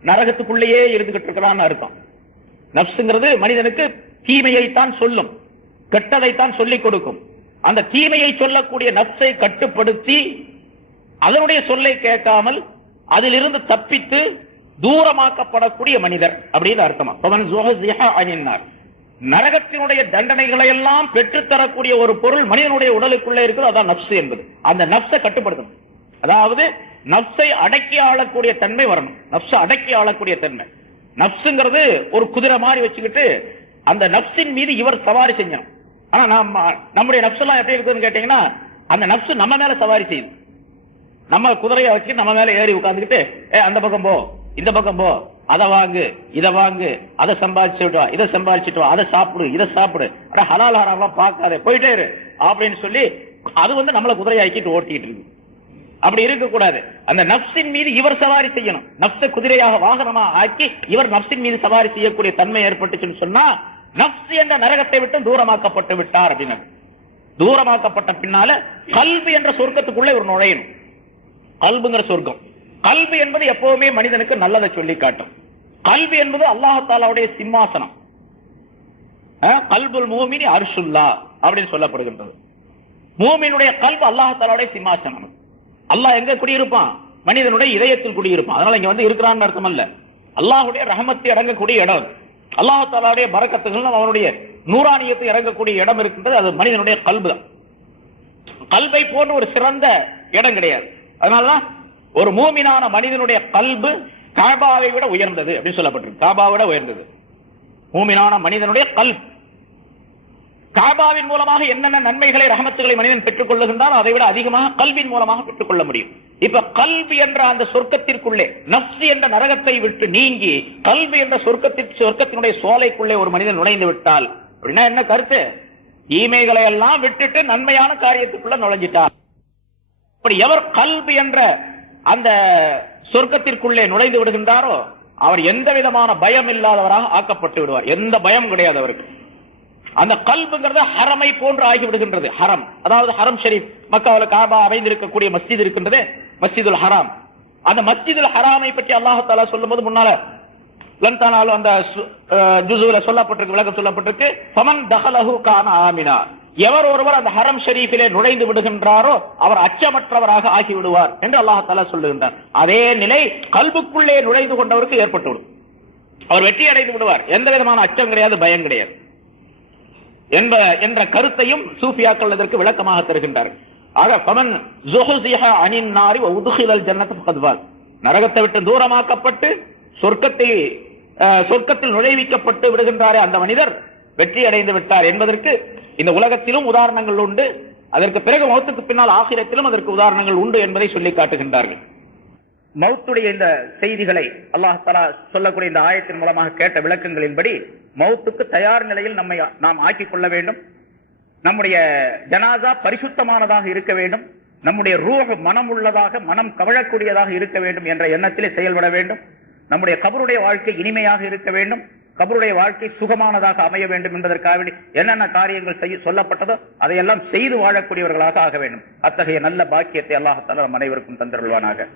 நரகத்துக்குள்ளேயே இருந்துகிட்டு இருக்கிறான்னு அர்த்தம். நஃப்ஸ்ங்கிறது மனிதனுக்கு தீமையைத்தான் சொல்லும், கெட்டதைத்தான் சொல்லிக் கொடுக்கும். அந்த தீமையை சொல்லக்கூடிய நஃப்ஸை கட்டுப்படுத்தி அதனுடைய சொல்லை கேட்காமல் அதிலிருந்து தப்பித்து தூரமாக்கப்படக்கூடிய மனிதர் அப்படின்னு அர்த்தமா. நரகத்தினுடைய தண்டனைகளை எல்லாம் பெற்றுத்தரக்கூடிய ஒரு பொருள் மனிதனுடைய உடலுக்குள்ளே இருக்கிறது, அதான் நஃப்ஸ் என்பது. அந்த நஃப்ஸை கட்டுப்படுத்தணும், அதாவது நஃப்ஸை அடக்கி ஆளக்கூடிய தன்மை வரணும். நஃப்ஸை அடக்கி ஆளக்கூடிய தன்மை. நஃப்ஸ்ங்கிறது ஒரு குதிரை மாதிரி வச்சுக்கிட்டு அந்த நஃப்ஸின் மீது இவர் சவாரி செஞ்சணும். ஆனா நம்முடைய நஃப்ஸ் எல்லாம் எப்படி இருக்குன்னு கேட்டீங்கன்னா, அந்த நஃப்ஸ் நம்ம மேல சவாரி செய்யுது. நம்ம குதிரையை வச்சு நம்ம மேல ஏறி உட்கார்ந்துக்கிட்டு அந்த பக்கம் போ, இந்த பக்கம் போ, அதை வாங்கு, இதை வாங்கு, அதை சம்பாதிச்சுட்டு வா, இதை சம்பாதிச்சுட்டு வா, அதை சாப்பிடு, இதை சாப்பிடு, ஹலால் ஹராம்லாம் பார்க்காத, போயிட்டே இரு அப்படின்னு சொல்லி அது நம்மளை குதிரையாக்கிட்டு ஓட்டிட்டு இருக்கு. அப்படி இருக்கக்கூடாது. அந்த நஃப்ஸின் மீது இவர் சவாரி செய்யணும். நஃப்ஸை குதிரையாக வாகனமா ஆக்கி இவர் நஃப்ஸின் மீது சவாரி செய்யக்கூடிய தன்மை ஏற்பட்டுச்சுன்னு சொன்னா நஃப்ஸ் என்ற நரகத்தை விட்டு தூரமாக்கப்பட்டு விட்டார் அப்படின்னு. தூரமாக்கப்பட்ட பின்னால கல்பு என்ற சொர்க்கத்துக்குள்ள இவர் நுழையணும். கல்புங்கிற சொர்க்கம், கல்பு என்பது எப்பவுமே மனிதனுக்கு நல்லதை சொல்லி காட்டும். கல்பு என்பது அல்லாஹ் தஆலாவுடைய சிம்மாசனம். கல்புல் மூமினி அர்ஷுல்லா அப்படின்னு சொல்லப்படுகின்றது. மூமினுடைய கல்பு அல்லாஹ் தஆலாவுடைய சிம்மாசனம். அல்லாஹ் எங்க குடியிருப்பான்? மனிதனுடைய இதயத்தில் குடியிருப்பான். அதனால இங்க இருக்கிறான்னு அர்த்தம் அல்ல, அல்லாஹுடைய ரஹமத்தை அடங்கக்கூடிய இடம், அல்லாஹ் தஆலாவுடைய பரக்கத்துகள், அவனுடைய நூறானியத்தை இறங்கக்கூடிய இடம் இருக்கின்றது. அது மனிதனுடைய கல்பு. கல்பை போன்ற ஒரு சிறந்த இடம் கிடையாது. அதனாலதான் ஒரு மூமினான மனிதனுடைய கல்பு காபாவை விட உயர்ந்தது அப்படின்னு சொல்லப்பட்டிருக்கு. காபாவை விட உயர்ந்தது மூமினான மனிதனுடைய கல்பு. காபாவின் மூலமாக என்னென்ன நன்மைகளை, ரஹமத்துகளை மனிதன் பெற்றுக் கொள்ளுகின்றான், அதை விட அதிகமாக கல்வின் மூலமாக பெற்றுக் கொள்ள முடியும். இப்ப கல்வி என்ற அந்த சொர்க்கத்திற்குள்ளே, நஃப்ஸ் என்ற நரகத்தை விட்டு நீங்கி கல்வி என்ற சொர்க்கத்தினுடைய சோலைக்குள்ளே ஒரு மனிதன் நுழைந்து விட்டால் அப்படின்னா என்ன கருத்து? ஈமைகளை எல்லாம் விட்டுட்டு நன்மையான காரியத்துக்குள்ள நுழைஞ்சிட்டார். அப்படி எவர் கல்வி என்ற அந்த சொர்க்கத்திற்குள்ளே நுழைந்து விடுகின்றாரோ அவர் எந்த விதமான பயம் இல்லாதவராக ஆக்கப்பட்டு விடுவார். எந்த பயம் கிடையாது அவருக்கு. அந்த கல்புங்கிறது ஹரமை போன்று ஆகிவிடுகின்றது. ஹரம், அதாவது ஹரம் ஷரீப், மக்காவில் காபா அமைந்திருக்கக்கூடிய மஸ்ஜித் இருக்கின்றது, மஸ்ஜிதுல் ஹராம். அந்த மஸ்ஜிதுல் ஹராமை பற்றி அல்லாஹ் தஆலா சொல்லும்போது முன்னால லன்தானாலும் அந்த ஜுஸுல சொல்லப்பட்டிருக்கு, விளக்கம் சொல்லப்பட்டிருக்கு. ஃபமன் தஹலஹு கான ஆமினா, எவர் ஒருவர் அந்த ஹரம் ஷரீஃபிலே நுழைந்து விடுகின்றாரோ அவர் அச்சமற்றவராக ஆகிவிடுவார் என்று அல்லாஹ் தஆலா சொல்லுகின்றார். அதே நிலை கல்புக்குள்ளே நுழைந்து கொண்டவருக்கு ஏற்பட்டுவிடும். அவர் வெற்றி அடைந்து விடுவார். எந்த விதமான அச்சம் கிடையாது, பயம் கிடையாது என்ற கருத்தையும் சூஃபியாக்கள் இதற்கு விளக்கமாக தருகின்றார்கள். ஆக ஃபமன் ஸுஹ்ஸிஹ அனின் நாரி வ உத்கிலல் ஜன்னத ஃபகத் ஃபாஸ், நரகத்தை விட்டு தூரமாக்கப்பட்டு சொர்க்கத்தில் நுழைவிக்கப்பட்டு விடுகின்றாரே அந்த மனிதர் வெற்றி அடைந்து விட்டார் என்பதற்கு இந்த உலகத்திலும் உதாரணங்கள் உண்டு. அதற்கு பிறகு மௌத்துக்கு பின்னால் ஆகிரத்திலும் அதற்கு உதாரணங்கள் உண்டு என்பதை சொல்லி காட்டுகின்றார்கள். மௌத்துடைய இந்த செய்திகளை அல்லாஹ் தஆலா சொல்லக்கூடிய இந்த ஆயத்தின் மூலமாக கேட்ட விளக்கங்களின்படி மௌத்துக்கு தயார் நிலையில் நாம் ஆக்கிக் கொள்ள வேண்டும். நம்முடைய ஜனாசா பரிசுத்தமானதாக இருக்க வேண்டும். நம்முடைய ரூஹ் மனம் உள்ளதாக, மனம் கவழக்கூடியதாக இருக்க வேண்டும் என்ற எண்ணத்திலே செயல்பட வேண்டும். நம்முடைய கபருடைய வாழ்க்கை இனிமையாக இருக்க வேண்டும். கபருடைய வாழ்க்கை சுகமானதாக அமைய வேண்டும் என்பதற்காக என்னென்ன காரியங்கள் சொல்லப்பட்டதோ அதையெல்லாம் செய்து வாழக்கூடியவர்களாக ஆக வேண்டும். அத்தகைய நல்ல பாக்கியத்தை அல்லாஹ் தஆலா நம் அனைவருக்கும் தந்தருள்வானாக.